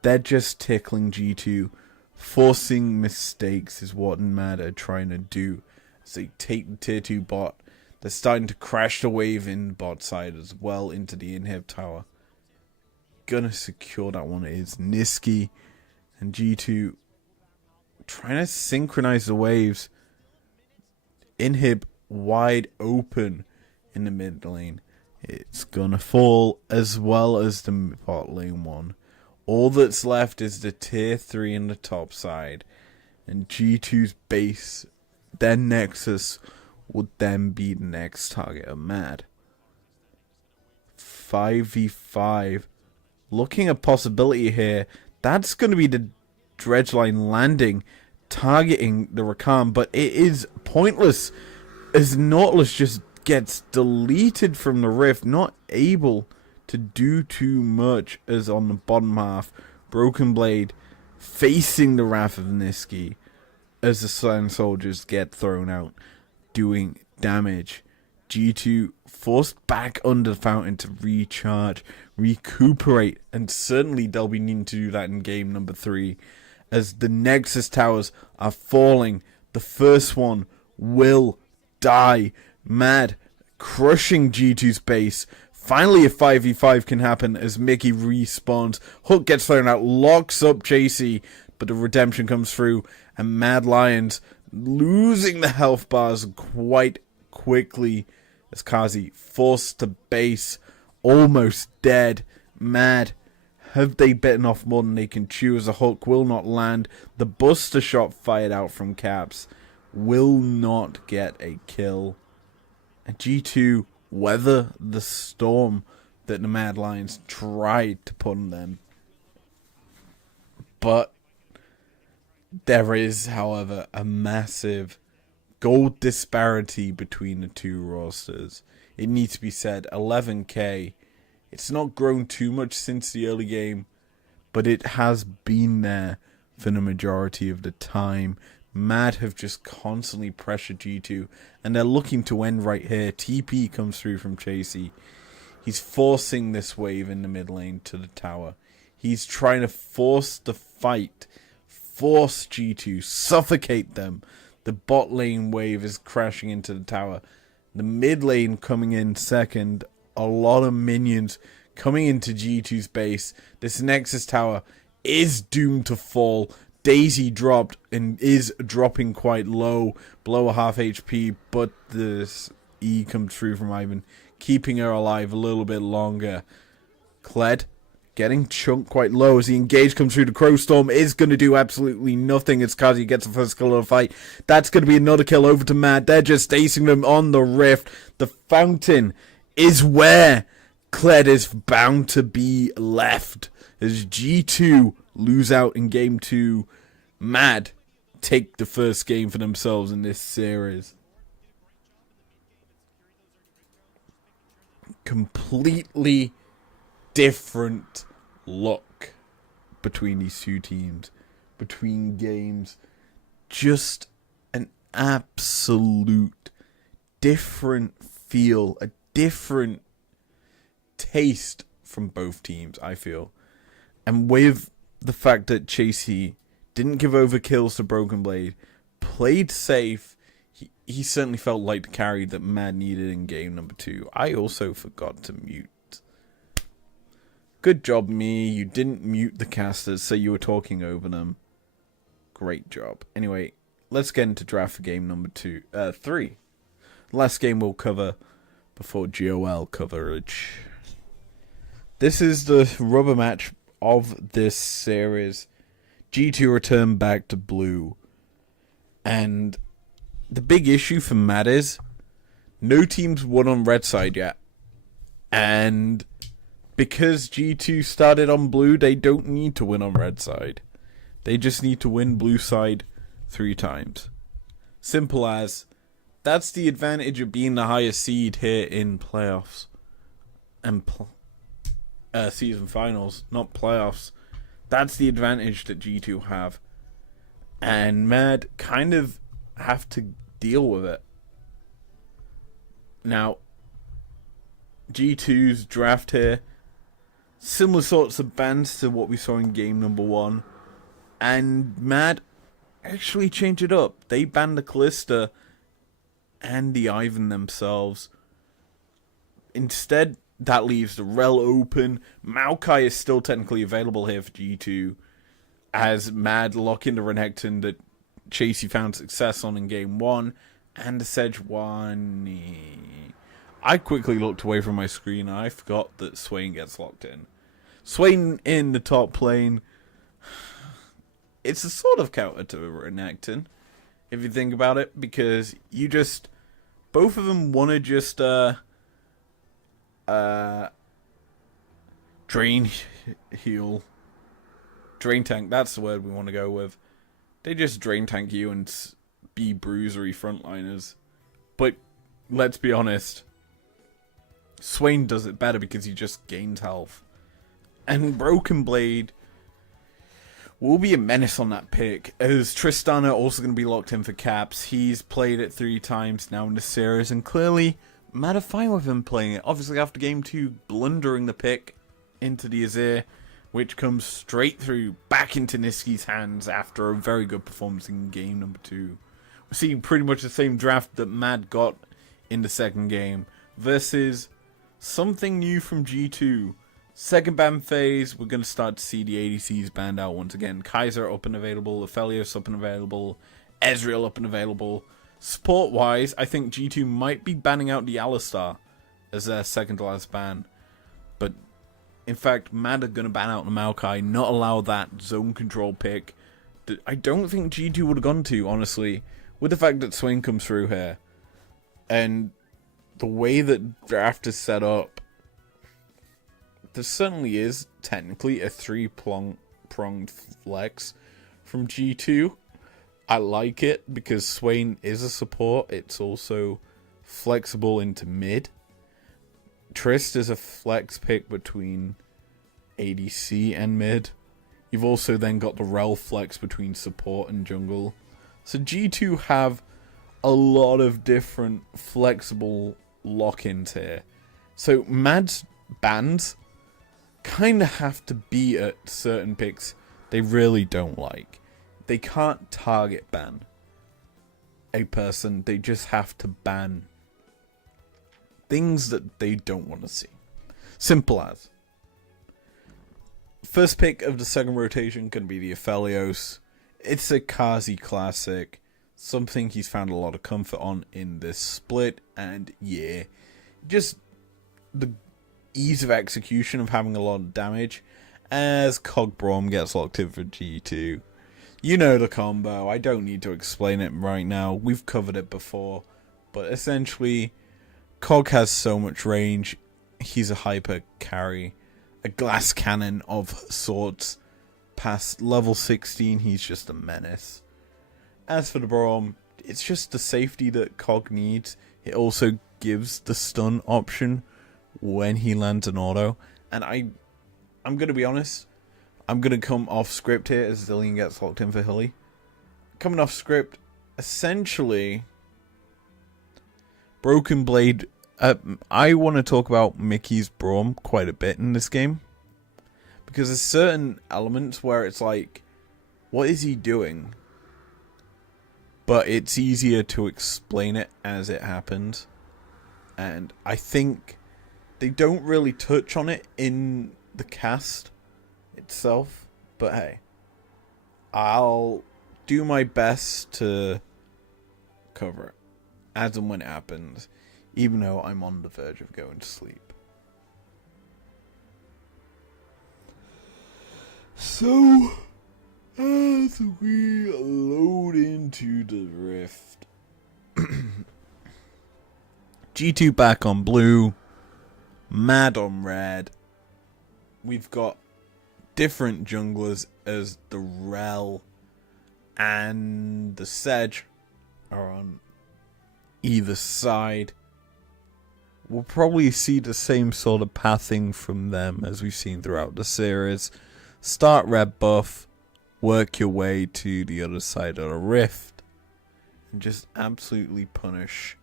They're just tickling G2. Forcing mistakes is what Mad are trying to do. As they take the tier 2 bot. They're starting to crash the wave in bot side as well into the inhib tower. Gonna secure that one is Niski. And G2 trying to synchronize the waves. Inhib wide open in the mid lane. It's gonna fall as well as the bot lane one. All that's left is the tier 3 in the top side. And G2's base, their Nexus, would then be the next target of Mad. 5v5. Looking at possibility here. That's going to be the dredge line landing, targeting the Rakan, but it is pointless as Nautilus just gets deleted from the rift, not able to do too much as on the bottom half. Broken Blade facing the wrath of Niski as the Sun Soldiers get thrown out, doing damage. G2 forced back under the fountain to recharge, recuperate, and certainly they'll be needing to do that in game number 3 as the Nexus towers are falling. The first one will die. Mad crushing G2's base. Finally a 5v5 can happen as Mickey respawns. Hook gets thrown out, locks up Chasey, but the redemption comes through and Mad Lions losing the health bars quite quickly as Kazi forced to base, almost dead. Mad, have they bitten off more than they can chew as a Hook will not land. The Buster shot fired out from Caps will not get a kill. And G2 weather the storm that the Madlions tried to put on them. But there is, however, a massive gold disparity between the two rosters. It needs to be said, 11k. It's not grown too much since the early game, but it has been there for the majority of the time. Mad have just constantly pressured G2, and they're looking to end right here. TP comes through from Chasey. He's forcing this wave in the mid lane to the tower. He's trying to force the fight, force G2, suffocate them. The bot lane wave is crashing into the tower. The mid lane coming in second. A lot of minions coming into G2's base. This Nexus tower is doomed to fall. Daisy dropped and is dropping quite low, below a half HP, but this E comes through from Ivan, keeping her alive a little bit longer. Kled getting chunked quite low as the engage comes through. The Crow Storm is going to do absolutely nothing as Kazi gets the first kill of the fight. That's going to be another kill over to Mad. They're just acing them on the Rift. The Fountain is where Kled is bound to be left as G2 lose out in game 2. Mad take the first game for themselves in this series. Completely different look between these two teams, between games. Just an absolute different feel, a different taste from both teams, I feel. And with the fact that Chasey didn't give over kills to Broken Blade, played safe, he certainly felt like the carry that Mad needed in game number 2. I also forgot to mute. Good job, me. You didn't mute the casters, so you were talking over them. Great job. Anyway, let's get into draft for game number 3. Last game we'll cover before GOL coverage. This is the rubber match of this series. G2 return back to blue. And the big issue for Mad is no teams won on red side yet. And because G2 started on blue, they don't need to win on red side. They just need to win blue side 3 times. Simple as. That's the advantage of being the highest seed here in playoffs. And season finals, not playoffs. That's the advantage that G2 have. And Mad kind of have to deal with it. Now, G2's draft here, similar sorts of bans to what we saw in game number 1. And Mad actually changed it up. They banned the Kalista and the Ivan themselves. Instead, that leaves the Rel open. Maokai is still technically available here for G2, as Mad lock in the Renekton that Chasey found success on in game 1, and the Sejuani. I quickly looked away from my screen and I forgot that Swain gets locked in. Swain in the top lane. It's a sort of counter to Renekton, if you think about it, because you just... both of them want to just... drain heal. Drain tank, that's the word we want to go with. They just drain tank you and be bruisery frontliners. But let's be honest, Swain does it better because he just gains health. And Broken Blade will be a menace on that pick, as Tristana also going to be locked in for caps. He's played it 3 times now in the series, and clearly Mad are fine with him playing it. Obviously after game 2, blundering the pick into the Azir, which comes straight through back into Niski's hands after a very good performance in game number 2. We're seeing pretty much the same draft that Mad got in the second game, versus something new from G2. Second ban phase, we're going to start to see the ADCs banned out once again. Kaiser up and available, Aphelios up and available, Ezreal up and available. Support-wise, I think G2 might be banning out the Alistar as their second to last ban. But, in fact, Mad are going to ban out the Maokai, not allow that zone control pick that I don't think G2 would have gone to, honestly, with the fact that Swain comes through here. And the way that draft is set up, there certainly is technically a three-pronged flex from G2. I like it because Swain is a support. It's also flexible into mid. Trist is a flex pick between ADC and mid. You've also then got the Rel flex between support and jungle. So G2 have a lot of different flexible lock-ins here. So Mad's bans kind of have to be at certain picks they really don't like. They can't target ban a person. They just have to ban things that they don't want to see. Simple as. First pick of the second rotation can be the Aphelios. It's a Kazi classic. Something he's found a lot of comfort on in this split. And yeah, just the ease of execution of having a lot of damage as Cogbrom gets locked in for G2. You know the combo. I don't need to explain it right now. We've covered it before. But essentially, Cog has so much range. He's a hyper carry. A glass cannon of sorts. Past level 16, he's just a menace. As for the Brom, it's just the safety that Cog needs. It also gives the stun option when he lands an auto. And I'm going to be honest. I'm going to come off script here as Zillion gets locked in for Hilly. Coming off script, essentially, Broken Blade. I want to talk about Mickey's Braum quite a bit in this game. Because there's certain elements where it's like, what is he doing? But it's easier to explain it as it happens. And I think they don't really touch on it in the cast itself. But hey, I'll do my best to cover it as and when it happens. Even though I'm on the verge of going to sleep. So, as we load into the rift, G2 back on blue, Mad on red. We've got different junglers as the Rel and the Sedge are on either side. We'll probably see the same sort of pathing from them as we've seen throughout the series. Start red buff, work your way to the other side of the rift, and just absolutely punish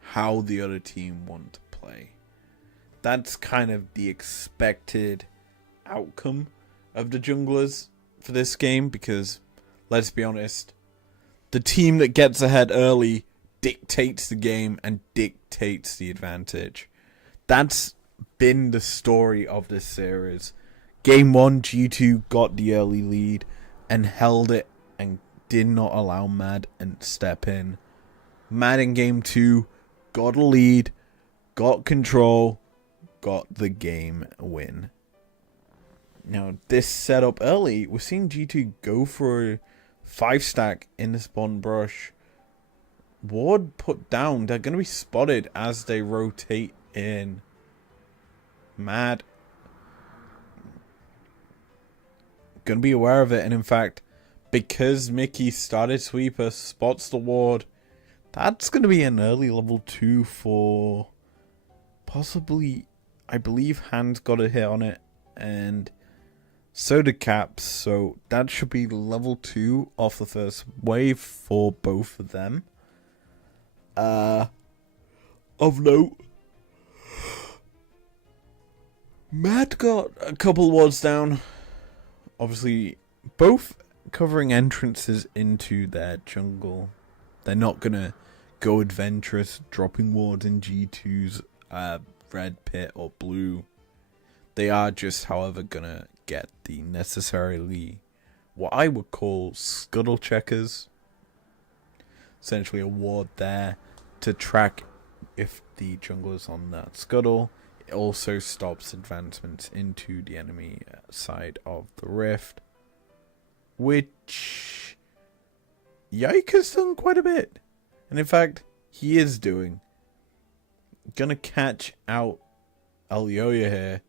how the other team want to play. That's kind of the expected outcome of the junglers for this game, because, let's be honest, the team that gets ahead early dictates the game and dictates the advantage. That's been the story of this series. Game 1, G2 got the early lead and held it and did not allow Mad and step in. Mad in Game 2 got a lead, got control, got the game win. Now, this setup early, we're seeing G2 go for a 5-stack in the spawn brush. Ward put down. They're going to be spotted as they rotate in. Mad. Going to be aware of it. And in fact, because Mickey started sweeper, spots the ward, that's going to be an early level 2 for possibly, I believe Hans got a hit on it. And so did Caps. So that should be level 2 off the first wave for both of them. Of note, Mad got a couple wards down. Obviously, both covering entrances into their jungle. They're not gonna go adventurous, dropping wards in G2's red pit or blue. They are just, however, gonna get the necessarily what I would call scuttle checkers. Essentially a ward there to track if the jungle is on that scuttle. It also stops advancements into the enemy side of the rift, which Yike has done quite a bit. And in fact, he is doing. Gonna catch out Elioya here.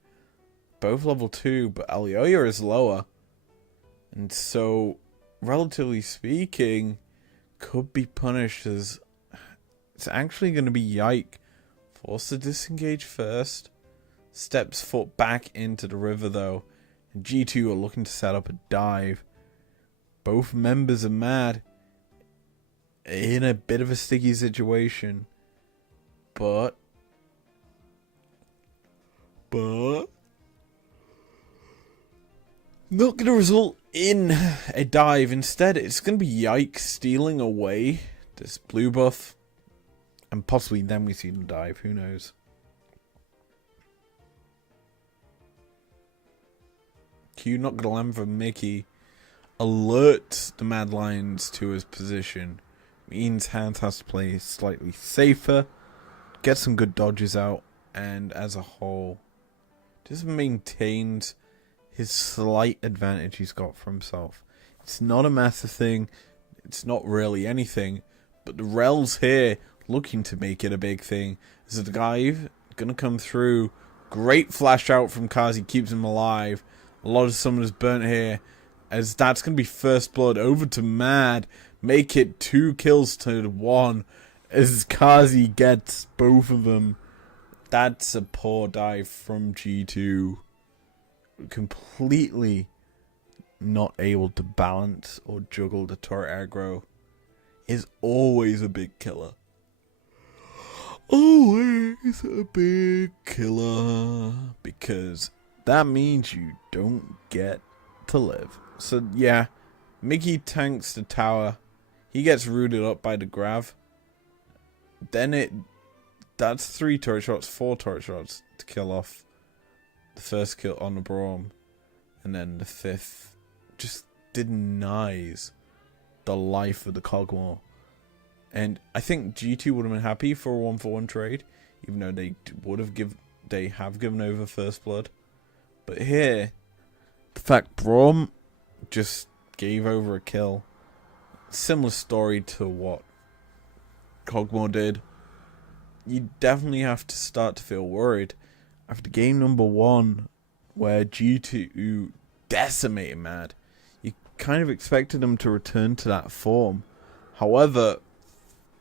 both level 2, but Alioya is lower. And so, relatively speaking, could be punished as it's actually going to be Yike. Forced to disengage first. Steps foot back into the river though. And G2 are looking to set up a dive. Both members are mad. In a bit of a sticky situation. But not going to result in a dive. Instead, it's going to be Yike stealing away this blue buff. And possibly then we see them dive. Who knows? Q not going to land for Mickey. Alerts the Madlions to his position. Means Hans has to play slightly safer. Get some good dodges out. And as a whole, just maintains his slight advantage he's got for himself. It's not a massive thing. It's not really anything. But the Rel's here looking to make it a big thing. There's a dive going to come through. Great flash out from Kazi. Keeps him alive. A lot of summoners burnt here. As that's going to be first blood over to Mad. Make it 2 kills to 1. As Kazi gets both of them. That's a poor dive from G2. Completely not able to balance or juggle the turret aggro. Is always a big killer. Always a big killer. Because that means you don't get to live. So yeah, Mickey tanks the tower. He gets rooted up by the Grav. Then that's 3 turret shots, 4 turret shots to kill off the first kill on the Braum. And then the 5th just denies the life of the Cogmore. And I think G2 would have been happy for a 1-for-1 trade, even though they have given over first blood. But here, the fact Braum just gave over a kill. Similar story to what Cogmore did. You definitely have to start to feel worried after game number 1, where G2 decimated Mad. You kind of expected them to return to that form. However,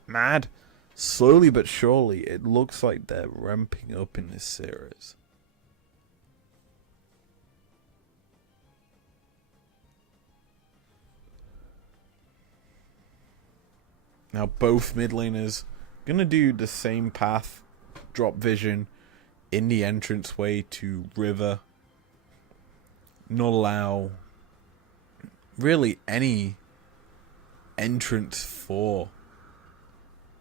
Mad, slowly but surely, it looks like they're ramping up in this series. Now both mid laners gonna do the same path, drop vision in the entranceway to river. Not allow really any entrance for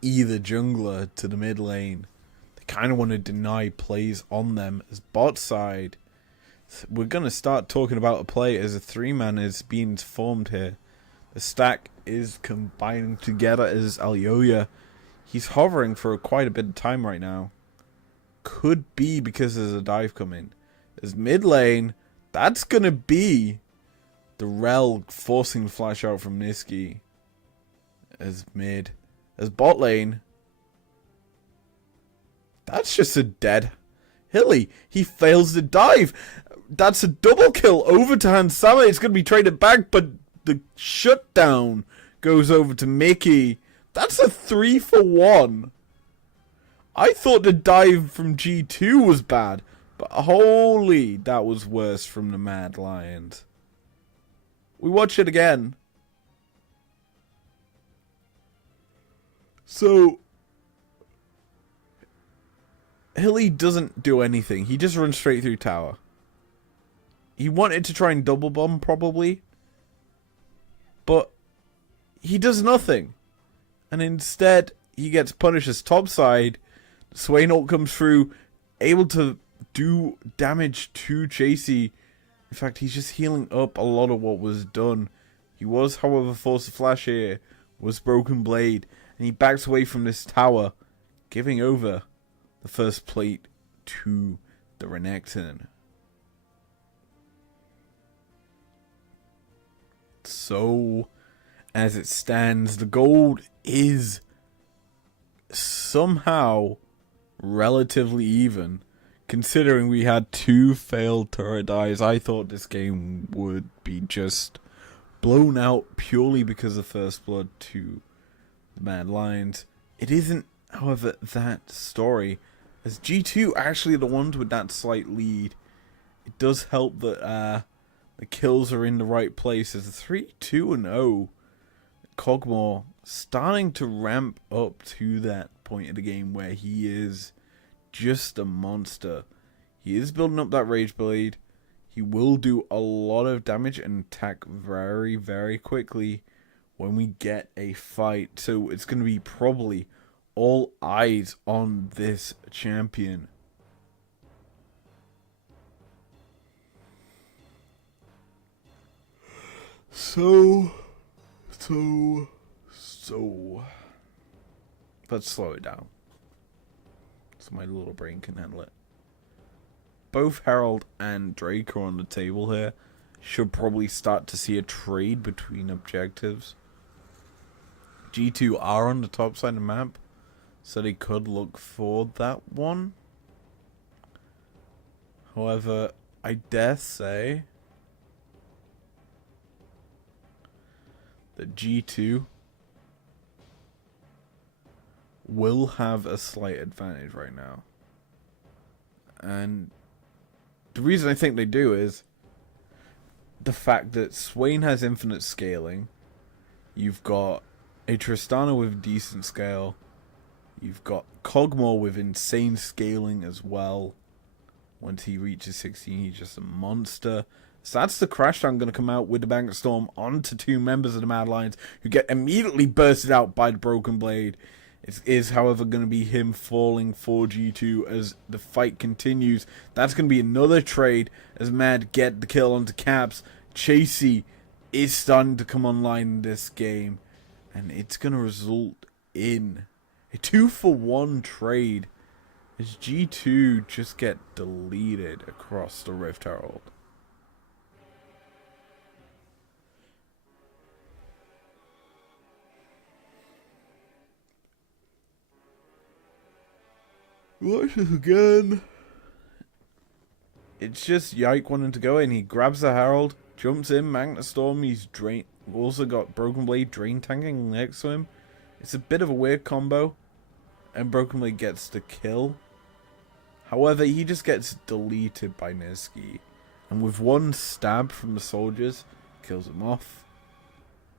either jungler to the mid lane. They kind of want to deny plays on them as bot side. We're gonna start talking about a play as a 3-man is being formed here. The stack is combining together as Alioya. He's hovering for quite a bit of time right now. Could be because there's a dive coming. As mid lane, that's going to be the Rel forcing the flash out from Niski. As mid. As bot lane, that's just a dead Hilly. He fails the dive. That's a double kill over to Hansama. It's going to be traded back, but the shutdown goes over to Mickey. That's a 3-for-1. I thought the dive from G2 was bad, but holy, that was worse from the Mad Lions. We watch it again. So, Hilly doesn't do anything. He just runs straight through tower. He wanted to try and double bomb, probably. But he does nothing. And instead, he gets punished as topside. Swain ult comes through, able to do damage to Chasey. In fact, he's just healing up a lot of what was done. He was, however, forced to flash here. Was Broken Blade. And he backs away from this tower, giving over the first plate to the Renekton. So, as it stands, the gold is somehow relatively even, Considering we had 2 failed turret dives, I thought this game would be just blown out purely because of First Blood to the Madlions. It isn't, however, that story, as G2 actually the ones with that slight lead. It does help that the kills are in the right places. 3-2-0. Cogmore starting to ramp up to that point of the game where he is just a monster. He is building up that Rage Blade. He will do a lot of damage and attack very, very quickly when we get a fight. So it's going to be probably all eyes on this champion. So. Let's slow it down so my little brain can handle it. Both Herald and Drake are on the table here. Should probably start to see a trade between objectives. G2 are on the top side of the map, so they could look for that one. However, I dare say that G2 will have a slight advantage right now. And the reason I think they do is the fact that Swain has infinite scaling. You've got a Tristana with decent scale. You've got Cogmore with insane scaling as well. Once he reaches 16, he's just a monster. So that's the crash I'm going to come out with the Bank Storm onto 2 members of the Madlions who get immediately bursted out by the Broken Blade. It is, however, going to be him falling for G2 as the fight continues. That's going to be another trade as Mad get the kill onto Caps. Chasey is starting to come online in this game. And it's going to result in a 2-for-1 trade as G2 just get deleted across the Rift Herald. Watch this again. It's just Yike wanting to go in. He grabs the Herald, jumps in, Magnet Storm. He's drain. Also got Broken Blade drain tanking next to him. It's a bit of a weird combo, and Broken Blade gets the kill. However, he just gets deleted by Niski, and with one stab from the soldiers, kills him off.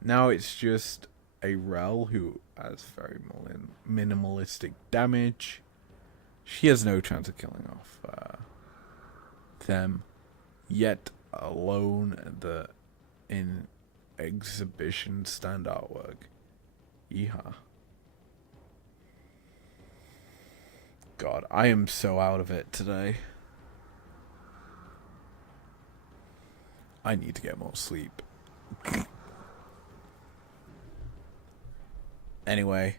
Now it's just a Rel who has very minimalistic damage. She has no chance of killing off them, yet alone in exhibition stand artwork. Yeehaw. God, I am so out of it today. I need to get more sleep. Anyway.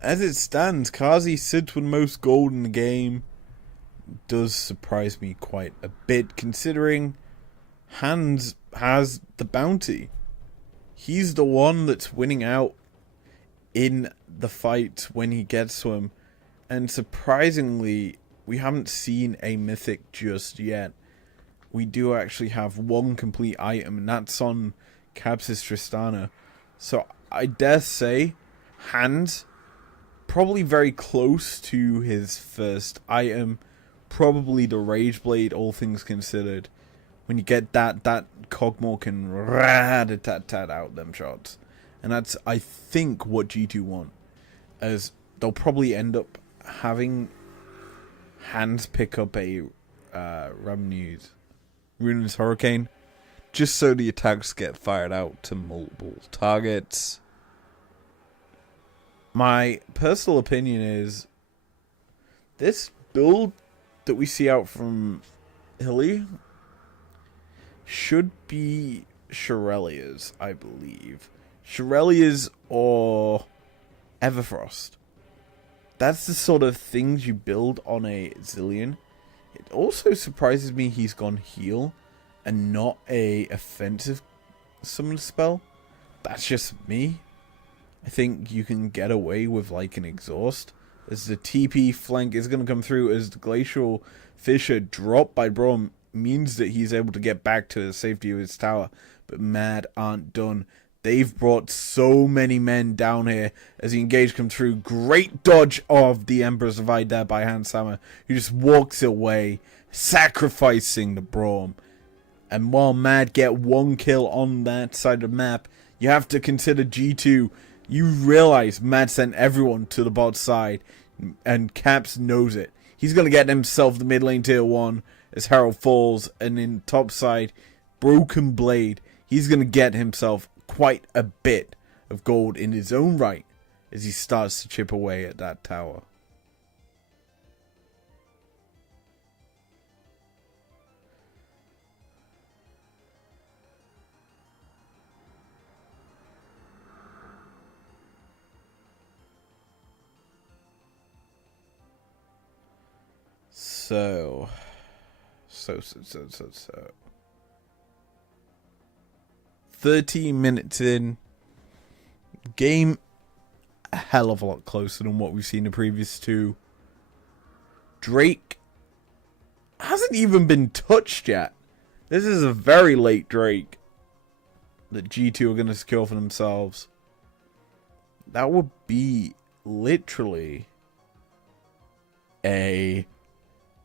As it stands, Kazi sits with most gold in the game. Does surprise me quite a bit, considering Hans has the bounty. He's the one that's winning out in the fight when he gets to him. And surprisingly, we haven't seen a mythic just yet. We do actually have one complete item, and that's on Caps' Tristana. So I dare say Hans probably very close to his first item. Probably the Rage Blade, all things considered. When you get that Cogmore can rat-a-tat-tat out them shots. And that's, I think, what G2 want. As they'll probably end up having Hans pick up a Ramnus Runan's Hurricane. Just so the attacks get fired out to multiple targets. My personal opinion is this build that we see out from Hilly should be Shirelia's, I believe. Shirelia's or Everfrost. That's the sort of things you build on a Zillion. It also surprises me he's gone heal and not a offensive summon spell. That's just me. I think you can get away with like an exhaust as the TP flank is going to come through, as the Glacial Fissure dropped by Braum means that he's able to get back to the safety of his tower. But Mad aren't done. They've brought so many men down here as the engage come through. Great dodge of the Emperor's Divide there by Hanshammer, who just walks away, sacrificing the Braum. And while Mad get one kill on that side of the map, you have to consider G2. You realize Mad sent everyone to the bot side, and Caps knows it. He's going to get himself the mid lane tier 1 as Herald falls, and in top side, Broken Blade, he's going to get himself quite a bit of gold in his own right as he starts to chip away at that tower. So 13 minutes in, game a hell of a lot closer than what we've seen the previous two. Drake hasn't even been touched yet. This is a very late Drake that G2 are going to secure for themselves. That would be literally a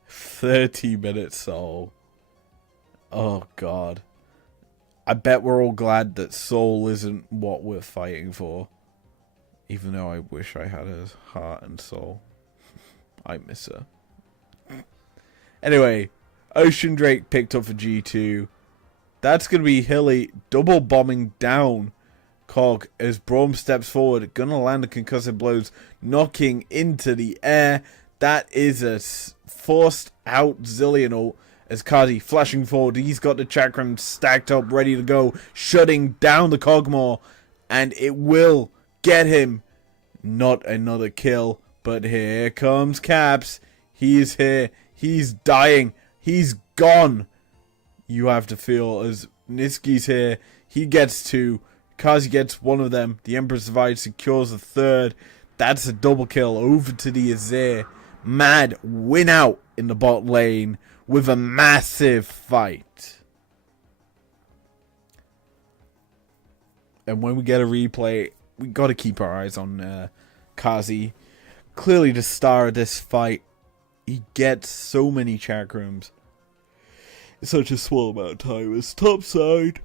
30-minute soul. Oh god. I bet we're all glad that soul isn't what we're fighting for. Even though I wish I had her heart and soul. I miss her. Anyway, Ocean Drake picked up for G2. That's going to be Hilly double bombing down Cog as Braum steps forward. Gonna land the concussive blows, knocking into the air. That is a forced out Zillion ult as Kazi flashing forward. He's got the chakram stacked up, ready to go, shutting down the Cogmore, and it will get him. Not another kill, but here comes Caps. He's here. He's dying. He's gone. You have to feel as Niski's here. He gets two. Kazi gets one of them. The Emperor's Divide secures the third. That's a double kill over to the Azir. Mad win out in the bot lane with a massive fight. And when we get a replay, we got to keep our eyes on Kazi. Clearly the star of this fight. He gets so many chakrams in such a small amount of time. As top side.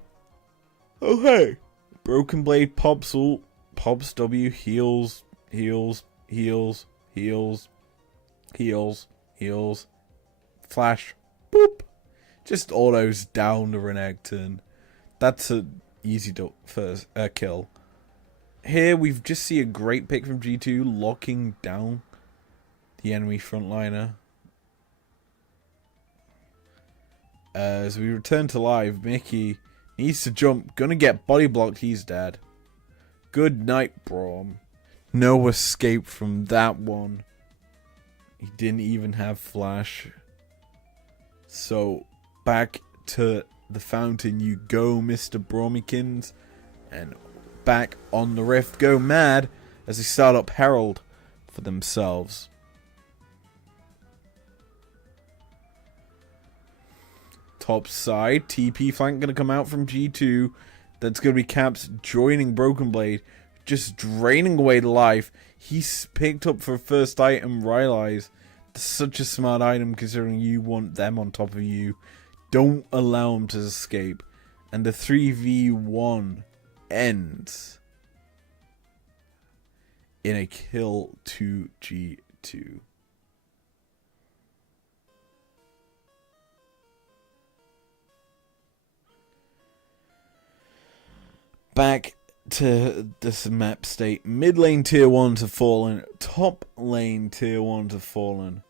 Oh hey. Broken Blade pops ult. Pops W. Heals. Heals. Heals. Heals. Heals. Heals. Flash. Boop. Just autos down the Renekton. That's an easy first kill. Here we've just see a great pick from G2 locking down the enemy frontliner. As we return to live, Mickey needs to jump. Gonna get body blocked. He's dead. Good night, Braum. No escape from that one. He didn't even have flash. So back to the fountain you go, Mr. Bromikins. And back on the rift go Mad as they start up Herald for themselves. Top side, TP flank going to come out from G2. That's going to be Caps joining Broken Blade. Just draining away the life. He's picked up for first item, Realize. Such a smart item considering you want them on top of you. Don't allow them to escape. And the 3v1 ends in a kill to G2. Back to this map state. Mid lane tier 1s have fallen. Top lane tier 1s have fallen.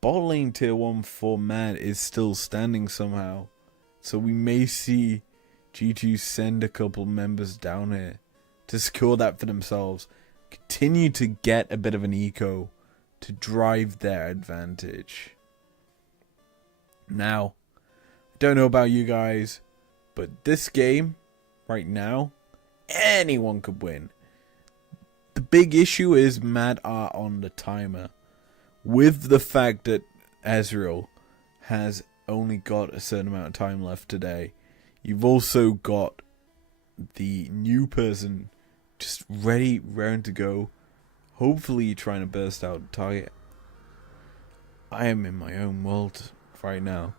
Bot lane tier 1 for Mad is still standing somehow. So we may see G2 send a couple members down here to secure that for themselves. Continue to get a bit of an eco to drive their advantage. Now, I don't know about you guys, but this game right now, anyone could win. the big issue is Mad are on the timer. With the fact that Ezreal has only got a certain amount of time left today, you've also got the new person just ready, raring to go. Hopefully trying to burst out the target. I am in my own world right now.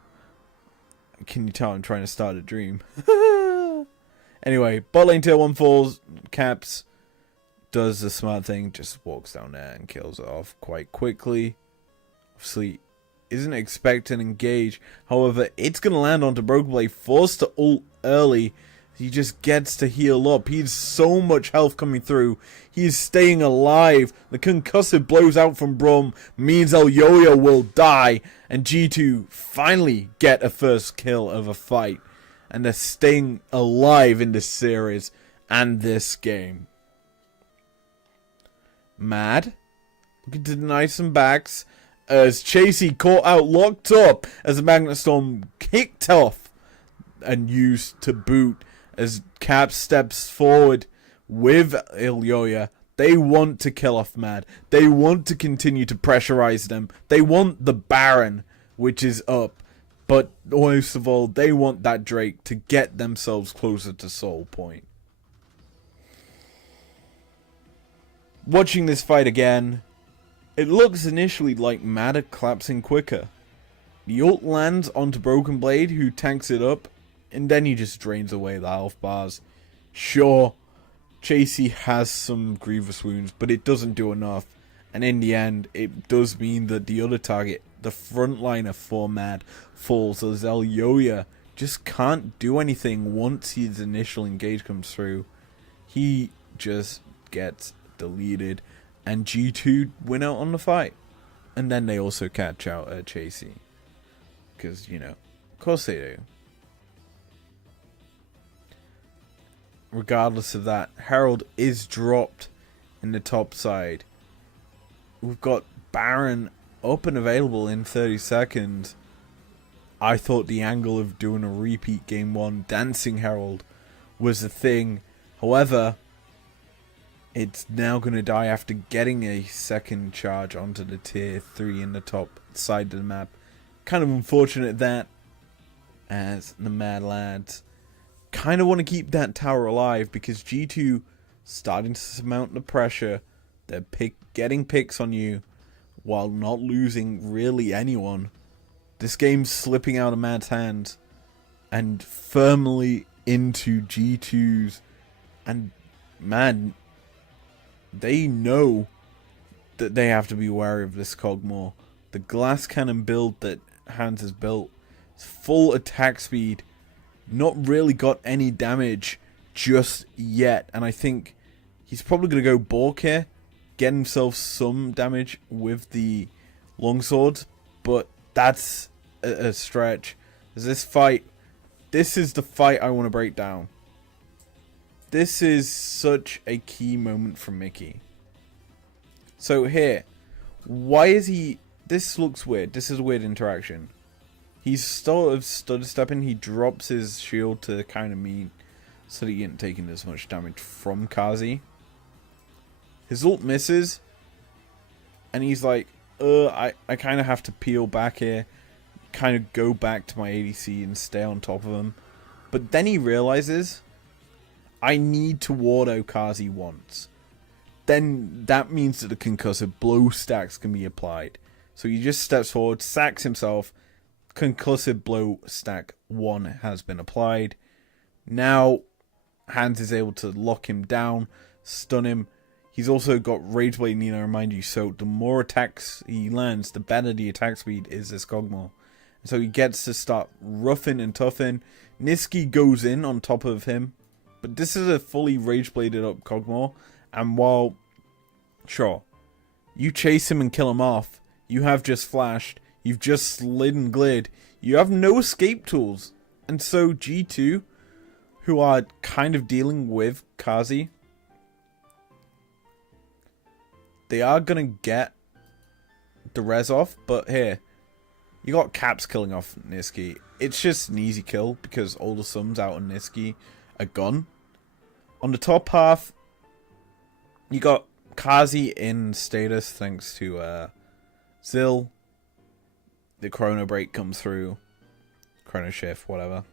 Can you tell I'm trying to start a dream? Anyway, bot lane tier 1 falls. Caps does the smart thing. Just walks down there and kills it off quite quickly. Obviously, isn't expecting engage. However, it's going to land onto Broken Blade. Forced to ult early. He just gets to heal up. He has so much health coming through. He is staying alive. The concussive blows out from Brum. Means Elyoya will die. And G2 finally get a first kill of a fight. And they're staying alive in this series and this game. Mad. Looking to deny some backs. As Chasey caught out, locked up. As the Magnet Storm kicked off. And used to boot. As Cap steps forward with Elyoya, they want to kill off Mad. They want to continue to pressurize them. They want the Baron, which is up. But most of all, they want that Drake to get themselves closer to Soul Point. Watching this fight again, it looks initially like Mad are collapsing quicker. The ult lands onto Broken Blade, who tanks it up. And then he just drains away the health bars. Sure, Chasey has some grievous wounds, but it doesn't do enough. And in the end, it does mean that the other target, the frontliner for Mad, falls. As Elyoya just can't do anything once his initial engage comes through. He just gets deleted. And G2 win out on the fight. And then they also catch out Chasey. Because, you know, of course they do. Regardless of that, Herald is dropped in the top side. We've got Baron up and available in 30 seconds. I thought the angle of doing a repeat game 1 Dancing Herald was a thing. However, it's now going to die after getting a second charge onto the tier 3 in the top side of the map. Kind of unfortunate that, as the Mad Lads kind of want to keep that tower alive, because G2 starting to surmount the pressure. They're getting picks on you while not losing really anyone. This game's slipping out of Mad's hands and firmly into G2's. And man, they know that they have to be wary of this Cogmore. The glass cannon build that Hans has built is full attack speed. Not really got any damage just yet. And I think he's probably going to go Bork here. Get himself some damage with the longsword. But that's a stretch. This is the fight I want to break down. This is such a key moment for Mickey. So here. Why is he... This looks weird. This is a weird interaction. He's sort of stutter stepping. He drops his shield to kind of mean so that he isn't taking as much damage from Kazi. His ult misses. And he's like, I kind of have to peel back here. Kind of go back to my ADC and stay on top of him. But then he realizes, I need to ward out Kazi once. Then that means that the concussive blow stacks can be applied. So he just steps forward, sacks himself. Concussive blow stack 1 has been applied. Now Hans is able to lock him down, stun him. He's also got Rage Blade Nina, remind you, so the more attacks he lands, the better the attack speed is this Cogmore. So he gets to start roughing and toughing. Niski goes in on top of him, but this is a fully Rage Bladed up Cogmore. And while, sure, you chase him and kill him off, you have just flashed. You've just slid and glid. You have no escape tools. And so G2, who are kind of dealing with Kazi, they are going to get the res off. But here, you got Caps killing off Niski. It's just an easy kill because all the sums out on Niski are gone. On the top half, you got Kazi in status thanks to Zil. The Chrono Break comes through. Chrono Shift, whatever.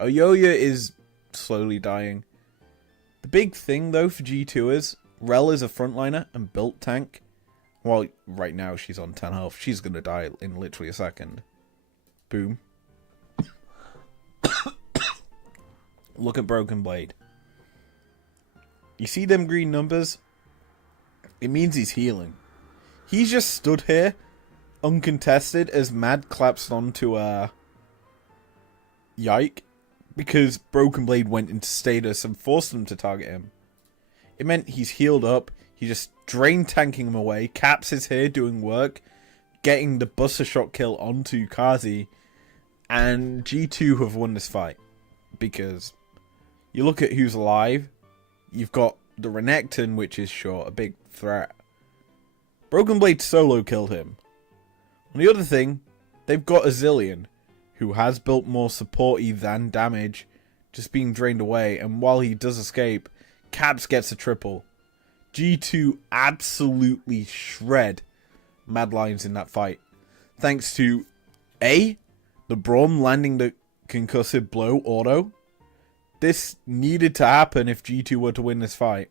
Oyoya is slowly dying. The big thing, though, for G2 is Rel is a frontliner and built tank. Well, right now she's on 10 health. She's going to die in literally a second. Boom. Look at Broken Blade. You see them green numbers? It means he's healing. He's just stood here, uncontested, as Mad claps onto Yike, because Broken Blade went into status and forced them to target him. It meant he's healed up. He just drain tanking him away. Caps is here doing work, getting the Buster Shot kill onto Kazi, and G2 have won this fight because you look at who's alive. You've got the Renekton, which is sure a big threat. Broken Blade solo killed him. On the other thing, they've got a Zillion, who has built more supporty than damage, just being drained away, and while he does escape, Caps gets a triple. G2 absolutely shred Madlions in that fight. Thanks to A, the Braum landing the concussive blow auto. This needed to happen if G2 were to win this fight,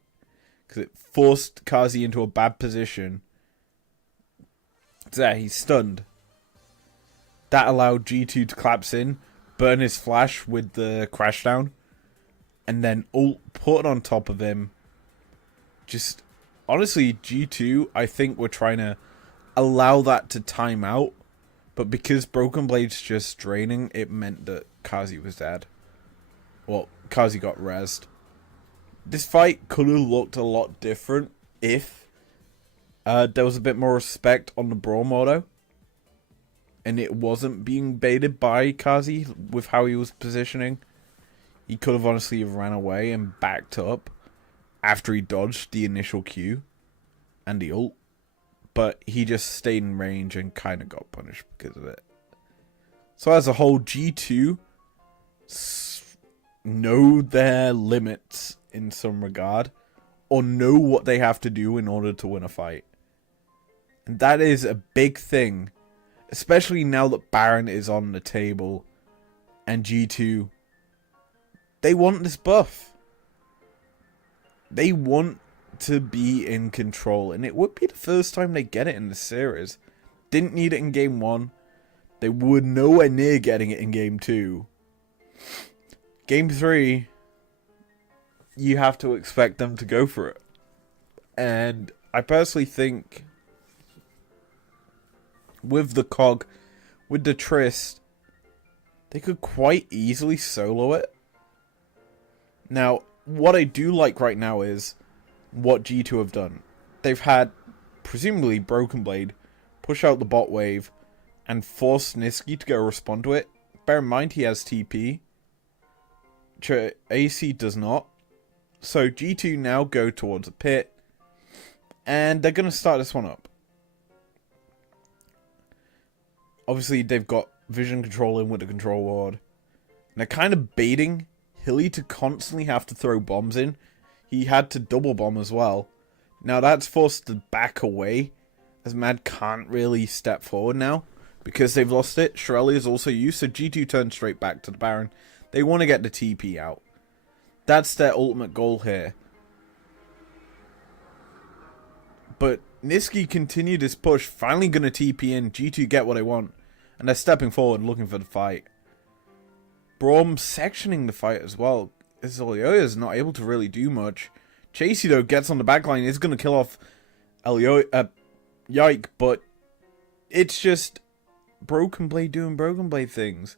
because it forced Kazi into a bad position. There, he's stunned. That allowed G2 to collapse in, burn his flash with the crash down, and then ult put on top of him. Just, honestly, G2, I think we're trying to allow that to time out, but because Broken Blade's just draining, it meant that Kazi was dead. Well, Kazi got rezzed. This fight could have looked a lot different if there was a bit more respect on the Braum auto, and it wasn't being baited by Kazi with how he was positioning. He could have honestly ran away and backed up after he dodged the initial Q and the ult, but he just stayed in range and kind of got punished because of it. So as a whole, G2 know their limits in some regard, or know what they have to do in order to win a fight. And that is a big thing, especially now that Baron is on the table and G2, they want this buff. They want to be in control, and it would be the first time they get it in the series. Didn't need it in game 1. They were nowhere near getting it in game 2. Game 3, you have to expect them to go for it. And I personally think with the Cog, with the Trist, they could quite easily solo it. Now, what I do like right now is what G2 have done. They've had, presumably, Broken Blade push out the bot wave and force Niski to go respond to it. Bear in mind, he has TP. AC does not. So G2 now go towards a pit, and they're going to start this one up. Obviously, they've got vision control in with the control ward. And they're kind of baiting Hilly to constantly have to throw bombs in. He had to double bomb as well. Now that's forced to back away, as Mad can't really step forward now because they've lost it. Shirelli is also used, so G2 turns straight back to the Baron. They want to get the TP out. That's their ultimate goal here. But Niski continued his push, finally going to TP in. G2 get what they want, and they're stepping forward looking for the fight. Braum sectioning the fight as well. Elioya is not able to really do much. Chasey, though, gets on the backline, is going to kill off Yike, but it's just Broken Blade doing Broken Blade things.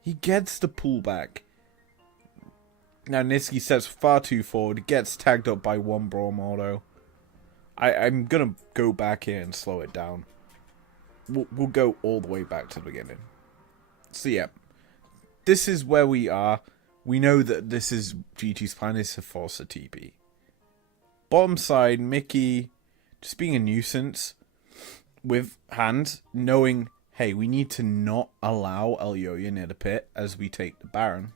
He gets the pullback. Now Niski steps far too forward, gets tagged up by one Braum auto. I'm going to go back here and slow it down. We'll go all the way back to the beginning. So yeah, this is where we are. We know that this is G2's plan, is to force a TP. Bottom side, Mickey just being a nuisance with hands, knowing, hey, we need to not allow Elioya near the pit as we take the Baron.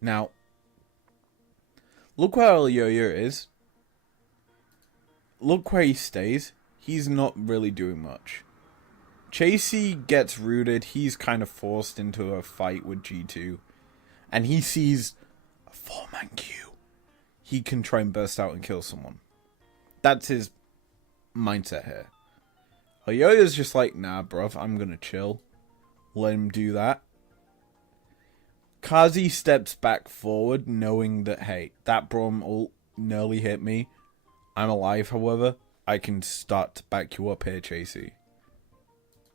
Now, look where Elioya is. look where he stays. He's not really doing much. Chasey gets rooted. He's kind of forced into a fight with G2. And he sees a 4-man queue. He can try and burst out and kill someone. That's his mindset here. Oyoya's just like, nah, bruv, I'm gonna chill. Let him do that. Kazi steps back forward, knowing that, hey, that Braum ult nearly hit me. I'm alive, however. I can start to back you up here, Chasey.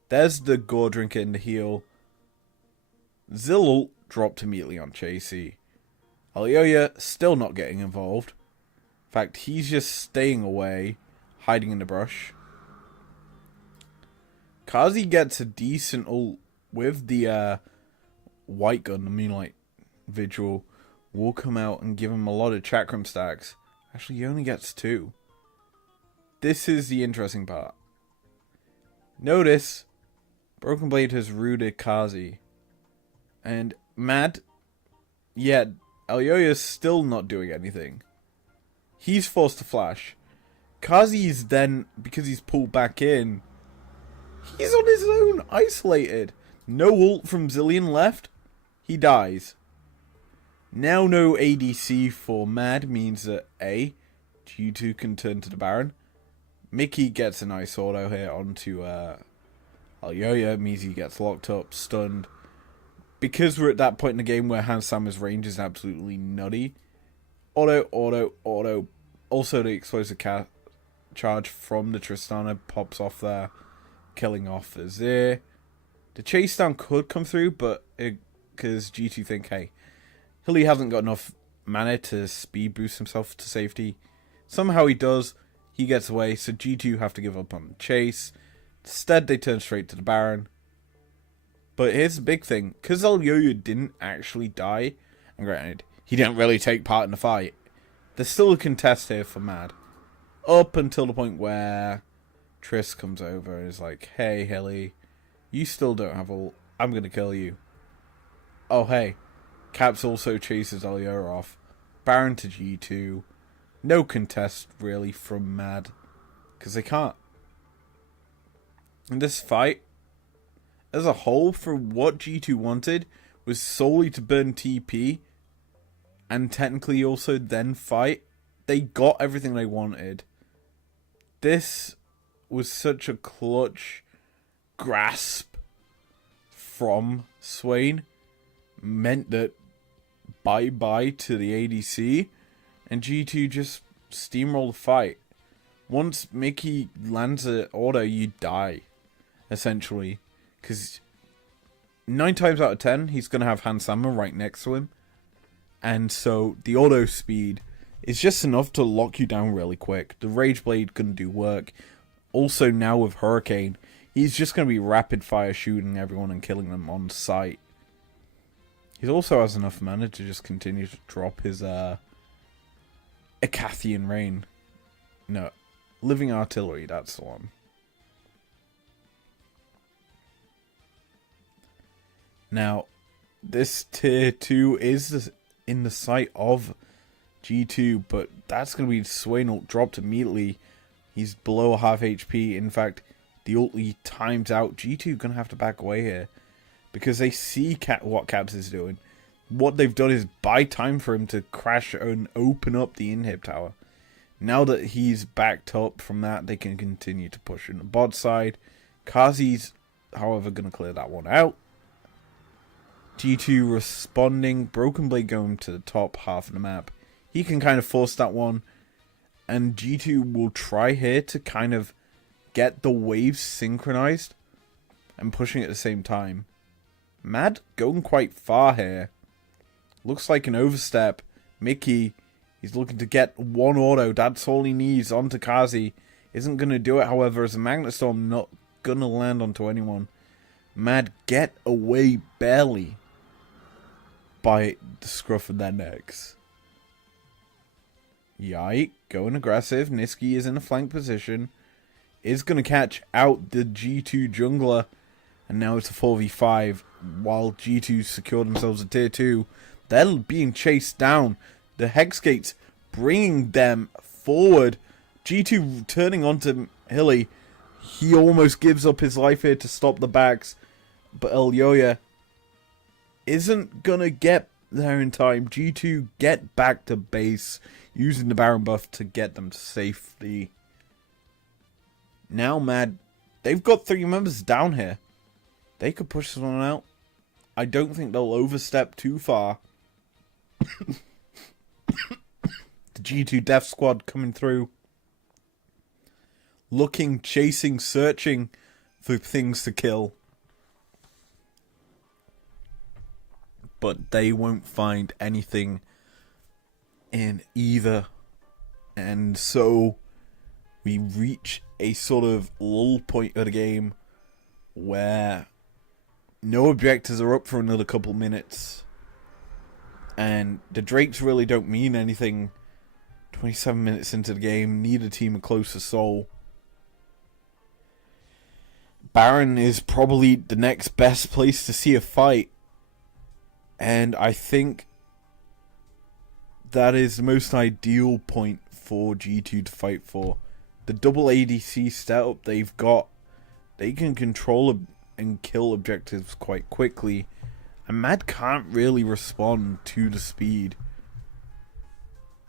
There's the gore drinker in the heal. Zill ult dropped immediately on Chasey. Alioya still not getting involved. In fact, he's just staying away, hiding in the brush. Kazi gets a decent ult with the white gun, the Moonlight Vigil. Will come out and give him a lot of chakram stacks. Actually, he only gets 2. This is the interesting part. Notice, Broken Blade has rooted Kazi. And Mad, yeah, Alioya's still not doing anything. He's forced to flash. Kazi's then, because he's pulled back in, he's on his own, isolated. No ult from Zillion left. He dies. Now no ADC for Mad means that A, G2 can turn to the Baron. Mickey gets a nice auto here onto Alioya. Means he gets locked up, stunned. Because we're at that point in the game where Hans Sammer's range is absolutely nutty. Auto. Also the explosive charge from the Tristana pops off there, killing off the Azir. The chase down could come through, but because G2 think, hey, Hilly hasn't got enough mana to speed boost himself to safety. Somehow he does. He gets away, so G2 have to give up on the chase. Instead, they turn straight to the Baron. But here's the big thing. Because Alioya didn't actually die, and granted, he didn't really take part in the fight, there's still a contest here for Mad. Up until the point where Triss comes over and is like, hey, Hilly, you still don't have ult. I'm going to kill you. Oh, hey. Caps also chases Alioya off. Baron to G2. No contest, really, from Mad. Because they can't. And this fight, as a whole, for what G2 wanted, was solely to burn TP. And technically also then fight. They got everything they wanted. This was such a clutch grasp from Swain. Meant that bye-bye to the ADC. And G2 just steamroll the fight. Once Mickey lands an auto, you die. Essentially. Because 9 times out of 10, he's going to have Hans Sammer right next to him. And so the auto speed is just enough to lock you down really quick. The Rage Blade couldn't do work. Also now with Hurricane, he's just going to be rapid fire shooting everyone and killing them on sight. He also has enough mana to just continue to drop his Icathian Rain. No, Living Artillery, that's the one. Now, this tier 2 is in the sight of G2, but that's going to be Swain ult dropped immediately. He's below half HP. In fact, the ult times out. G2 going to have to back away here because they see what Caps is doing. What they've done is buy time for him to crash and open up the inhib tower. Now that he's backed up from that, they can continue to push in the bot side. Kazi's, however, going to clear that one out. G2 responding. Broken Blade going to the top half of the map. He can kind of force that one. And G2 will try here to kind of get the waves synchronized and pushing at the same time. Mad going quite far here. Looks like an overstep. Mickey, he's looking to get one auto. That's all he needs onto Kazi. Isn't going to do it, however, as a Magnet Storm not going to land onto anyone. Mad get away barely by the scruff of their necks. Yike, going aggressive. Niski is in a flank position. Is going to catch out the G2 jungler. And now it's a 4v5 while G2 secure themselves a tier 2. They're being chased down. The Hex Gates bringing them forward G2 turning onto Hilly. He almost gives up his life here to stop the backs. But Elyoya isn't going to get there in time. G2 get back to base using the Baron buff to get them to safety. Now, Mad, they've got 3 members down here. They could push this one out. I don't think they'll overstep too far. The G2 Death Squad coming through. Looking, chasing, searching for things to kill. But they won't find anything in either. And so we reach a sort of lull point of the game where no objectives are up for another couple minutes. And the Drakes really don't mean anything. 27 minutes into the game, neither team a closer soul. Baron is probably the next best place to see a fight. And I think that is the most ideal point for G2 to fight for. The double ADC setup they've got, they can control and kill objectives quite quickly. And Mad can't really respond to the speed.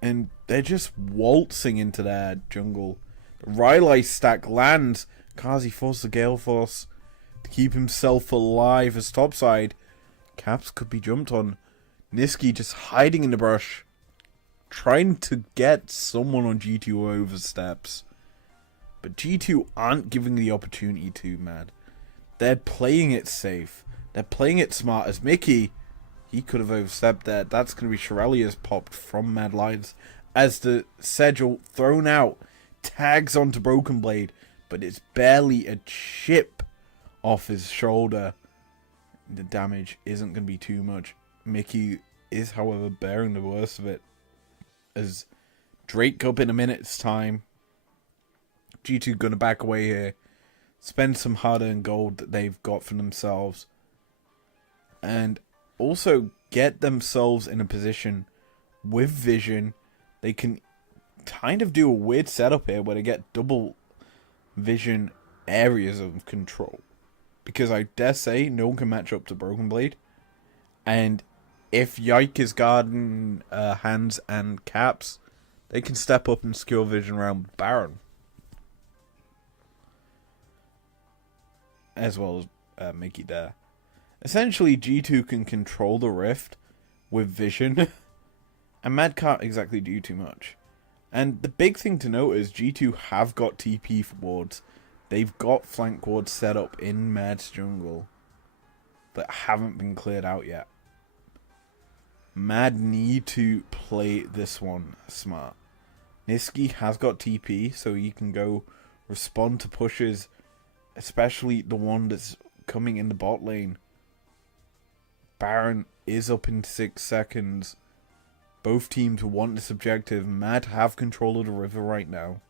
And they're just waltzing into their jungle. The Rylai stack lands. Kazi forces the Gale Force to keep himself alive as topside. Caps could be jumped on. Niski just hiding in the brush. Trying to get someone on G2 who oversteps. But G2 aren't giving the opportunity to, Mad. They're playing it safe. They're playing it smart. As Mickey, he could have overstepped there. That's going to be Shirelia's popped from Madlions. As the Sigil thrown out, tags onto Broken Blade. But it's barely a chip off his shoulder. The damage isn't going to be too much. Mickey is, however, bearing the worst of it. As Drake up in a minute's time. G2 going to back away here. Spend some hard-earned gold that they've got for themselves. And also get themselves in a position with vision. They can kind of do a weird setup here where they get double vision areas of control. Because I dare say no one can match up to Broken Blade. And if Yike is guarding hands and caps, they can step up and secure vision around Baron. As well as Mickey there. Essentially, G2 can control the Rift with vision. And Mad can't exactly do too much. And the big thing to note is G2 have got TP wards. They've got flank wards set up in Mad's jungle that haven't been cleared out yet. Mad need to play this one smart. Niski has got TP, so he can go respond to pushes, especially the one that's coming in the bot lane. Baron is up in 6 seconds. Both teams want this objective. Mad have control of the river right now.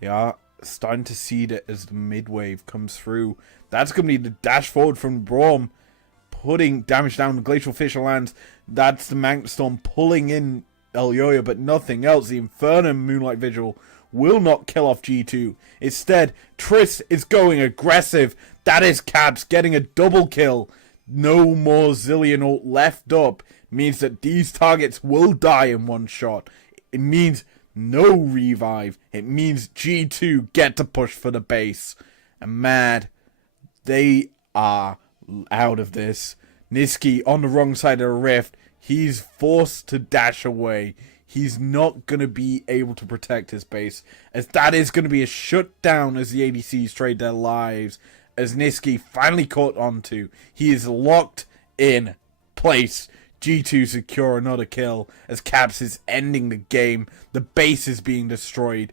They are starting to seed it as the mid wave comes through. That's going to be the dash forward from Braum. Putting damage down. The Glacial Fissure lands. That's the Magnet Storm pulling in Elyoya, but nothing else. The Inferno Moonlight Vigil will not kill off G2. Instead, Triss is going aggressive. That is Cabs getting a double kill. No more Zillion ult left up. Means that these targets will die in one shot. It means no revive. It means G2 get to push for the base. And Mad, they are out of this. Niski on the wrong side of the rift. He's forced to dash away. He's not going to be able to protect his base. As that is going to be a shutdown as the ADCs trade their lives. As Niski finally caught onto. He is locked in place. G2 secure another kill as Caps is ending the game. The base is being destroyed.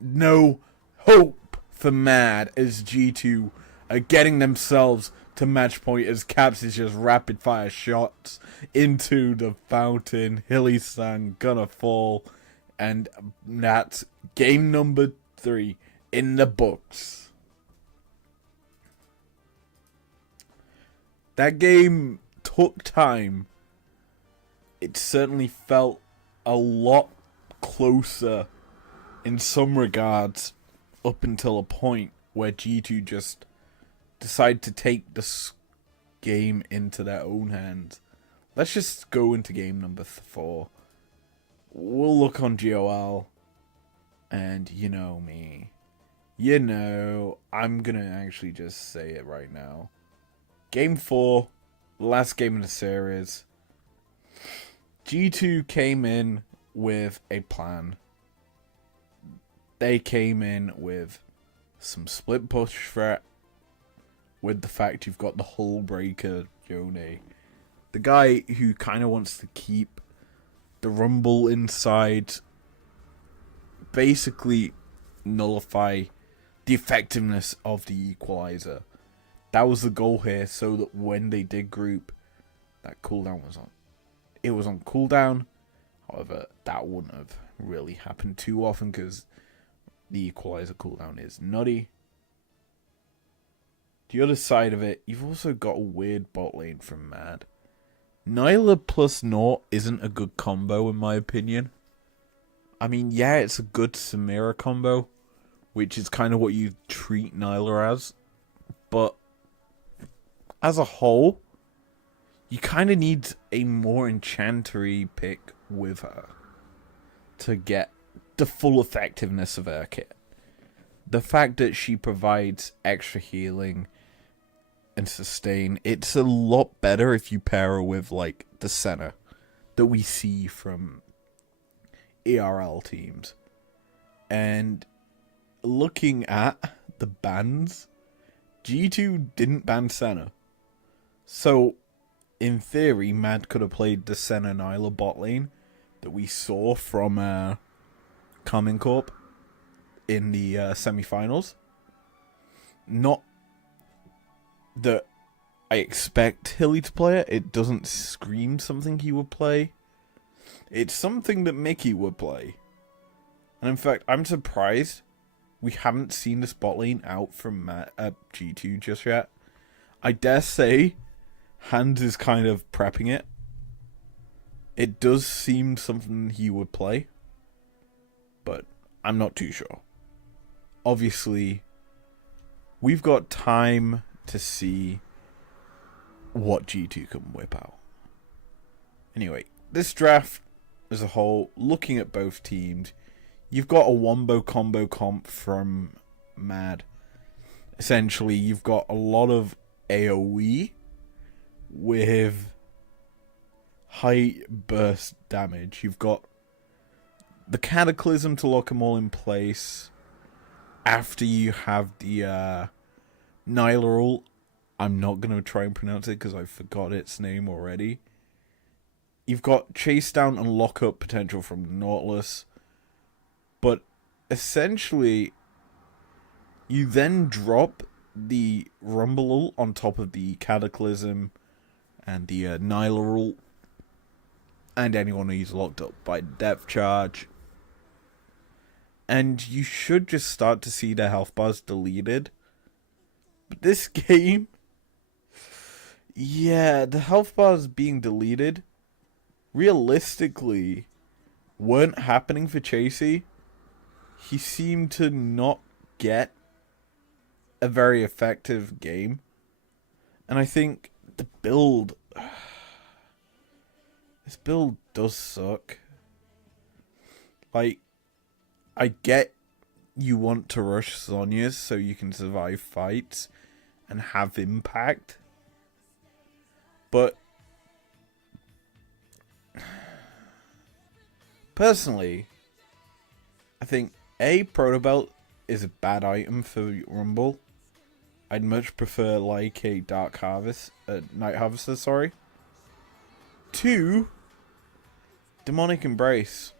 No hope for Mad as G2 are getting themselves to match point as Caps is just rapid fire shots into the fountain. Hilly-san gonna fall. And that's game number 3 in the books. That game took time. It certainly felt a lot closer in some regards up until a point where G2 just decide to take this game into their own hands. Let's just go into game number 4. We'll look on GOL, and you know me. You know, I'm gonna actually just say it right now. Game 4, last game of the series. G2 came in with a plan. They came in with some split push threat, with the fact you've got the hull breaker, Yone. The guy who kind of wants to keep the rumble inside, basically nullify the effectiveness of the equalizer. That was the goal here, so that when they did group, that cooldown was on. It was on cooldown. However, that wouldn't have really happened too often because the equalizer cooldown is nutty. The other side of it, you've also got a weird bot lane from Mad. Nyla plus Nort isn't a good combo in my opinion. I mean, yeah, it's a good Samira combo, which is kind of what you treat Nyla as. But as a whole, you kind of need a more enchantery pick with her to get the full effectiveness of her kit. The fact that she provides extra healing and sustain, it's a lot better if you pair her with like the center that we see from ERL teams. And looking at the bans, G2 didn't ban Senna. So in theory, Mad could have played the Senna Nyla bot lane that we saw from Carmine Corp in the semi-finals. Not that I expect Hilly to play it. It doesn't scream something he would play. It's something that Mickey would play. And in fact, I'm surprised we haven't seen this bot lane out from G2 just yet. I dare say Hans is kind of prepping it. It does seem something he would play, but I'm not too sure. Obviously, we've got time to see what G2 can whip out. Anyway, this draft as a whole, looking at both teams, you've got a wombo combo comp from Mad. Essentially, you've got a lot of AoE with high burst damage. You've got the Cataclysm to lock them all in place after you have the Nyla ult. I'm not going to try and pronounce it because I forgot its name already. You've got chase down and lock up potential from Nautilus. But essentially, you then drop the Rumble ult on top of the Cataclysm and the Nyla ult. And anyone who's locked up by depth charge. And you should just start to see their health bars deleted. But this game, yeah, the health bars being deleted realistically weren't happening for Chasey. He seemed to not get a very effective game. And I think the build, this build does suck. Like, I get you want to rush Zhonya's so you can survive fights and have impact. But personally, I think Proto Belt is a bad item for Rumble. I'd much prefer like a Dark Harvest, Night Harvester, sorry. 2, Demonic Embrace.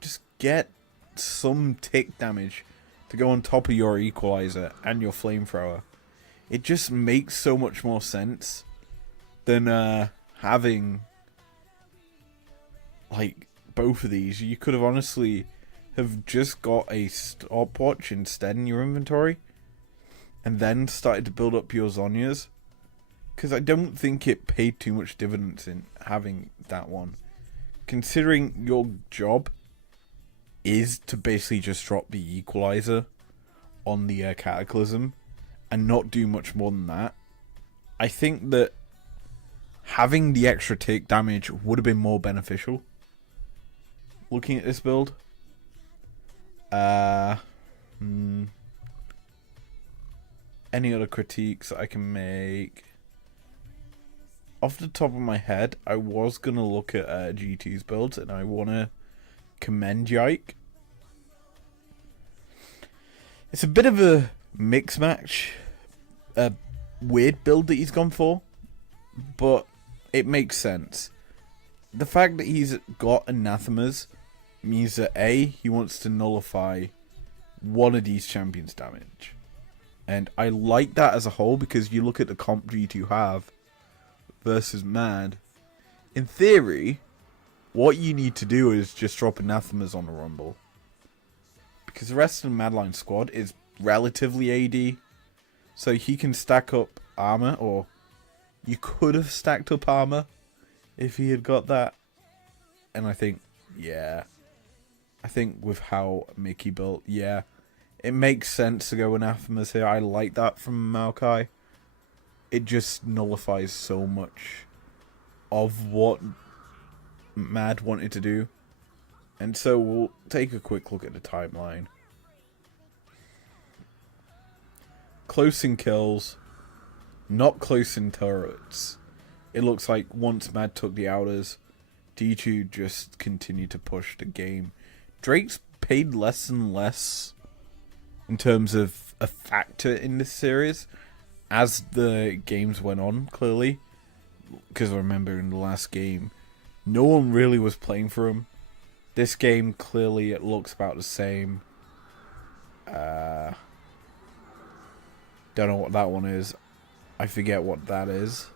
Just get some tick damage to go on top of your Equalizer and your Flamethrower. It just makes so much more sense than having like both of these. You could have honestly have just got a stopwatch instead in your inventory and then started to build up your Zhonya's, because I don't think it paid too much dividends in having that one, considering your job is to basically just drop the equalizer on the Cataclysm and not do much more than that. I think that having the extra tick damage would have been more beneficial. Looking at this build. Any other critiques I can make? Off the top of my head, I was going to look at G2's builds, and I want to commend Yike. It's a bit of a mix match, a weird build that he's gone for, but it makes sense. The fact that he's got anathemas means that A, he wants to nullify one of these champions' damage. And I like that as a whole, because you look at the comp G2 have versus Mad. In theory, what you need to do is just drop anathemas on the Rumble. Because the rest of the Madlions squad is relatively AD. So he can stack up armor, or you could have stacked up armor if he had got that. And I think, yeah. I think with how Mickey built, yeah. It makes sense to go anathemas here. I like that from Maokai. It just nullifies so much of what Mad wanted to do. And so we'll take a quick look at the timeline. Close in kills, not close in turrets. It looks like once Mad took the outers, D2 just continued to push the game. Drake's paid less and less in terms of a factor in this series as the games went on, clearly. Because I remember in the last game, no one really was playing for him. This game, clearly, it looks about the same. Don't know what that one is. I forget what that is.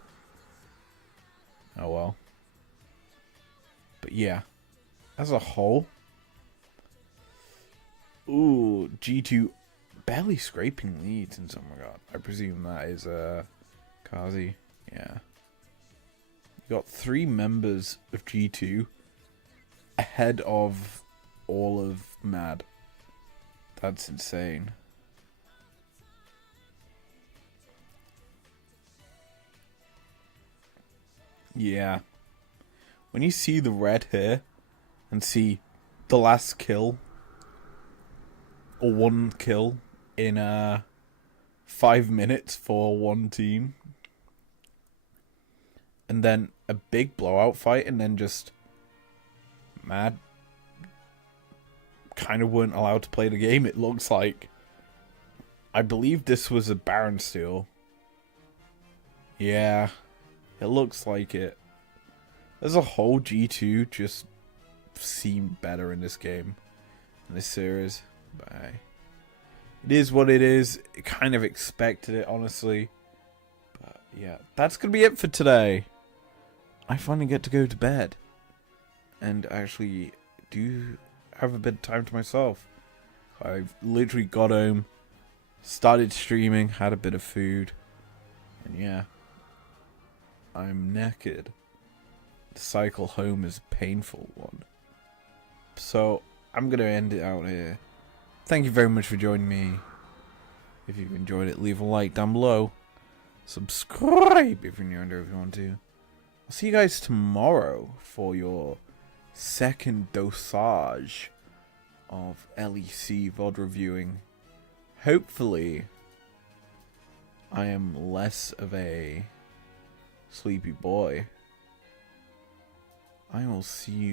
Oh well. But yeah, as a whole, ooh, G2 barely scraping leads in some regard. I presume that is Kazi. Yeah. You got 3 members of G2 ahead of all of Mad. That's insane. Yeah. When you see the red here and see the last kill, or one kill in 5 minutes for one team, and then a big blowout fight, and then just Mad kind of weren't allowed to play the game, it looks like. I believe this was a Baron steal. Yeah, it looks like it. As a whole, G2 just seemed better in this game, in this series. But it is what it is. I kind of expected it, honestly. But yeah, that's going to be it for today. I finally get to go to bed. And actually do have a bit of time to myself. I've literally got home, started streaming, had a bit of food. And yeah, I'm naked. The cycle home is a painful one. So I'm going to end it out here. Thank you very much for joining me. If you've enjoyed it, leave a like down below. Subscribe if you're new and if you want to. I'll see you guys tomorrow for your second dosage of LEC VOD reviewing. Hopefully, I am less of a sleepy boy. I will see you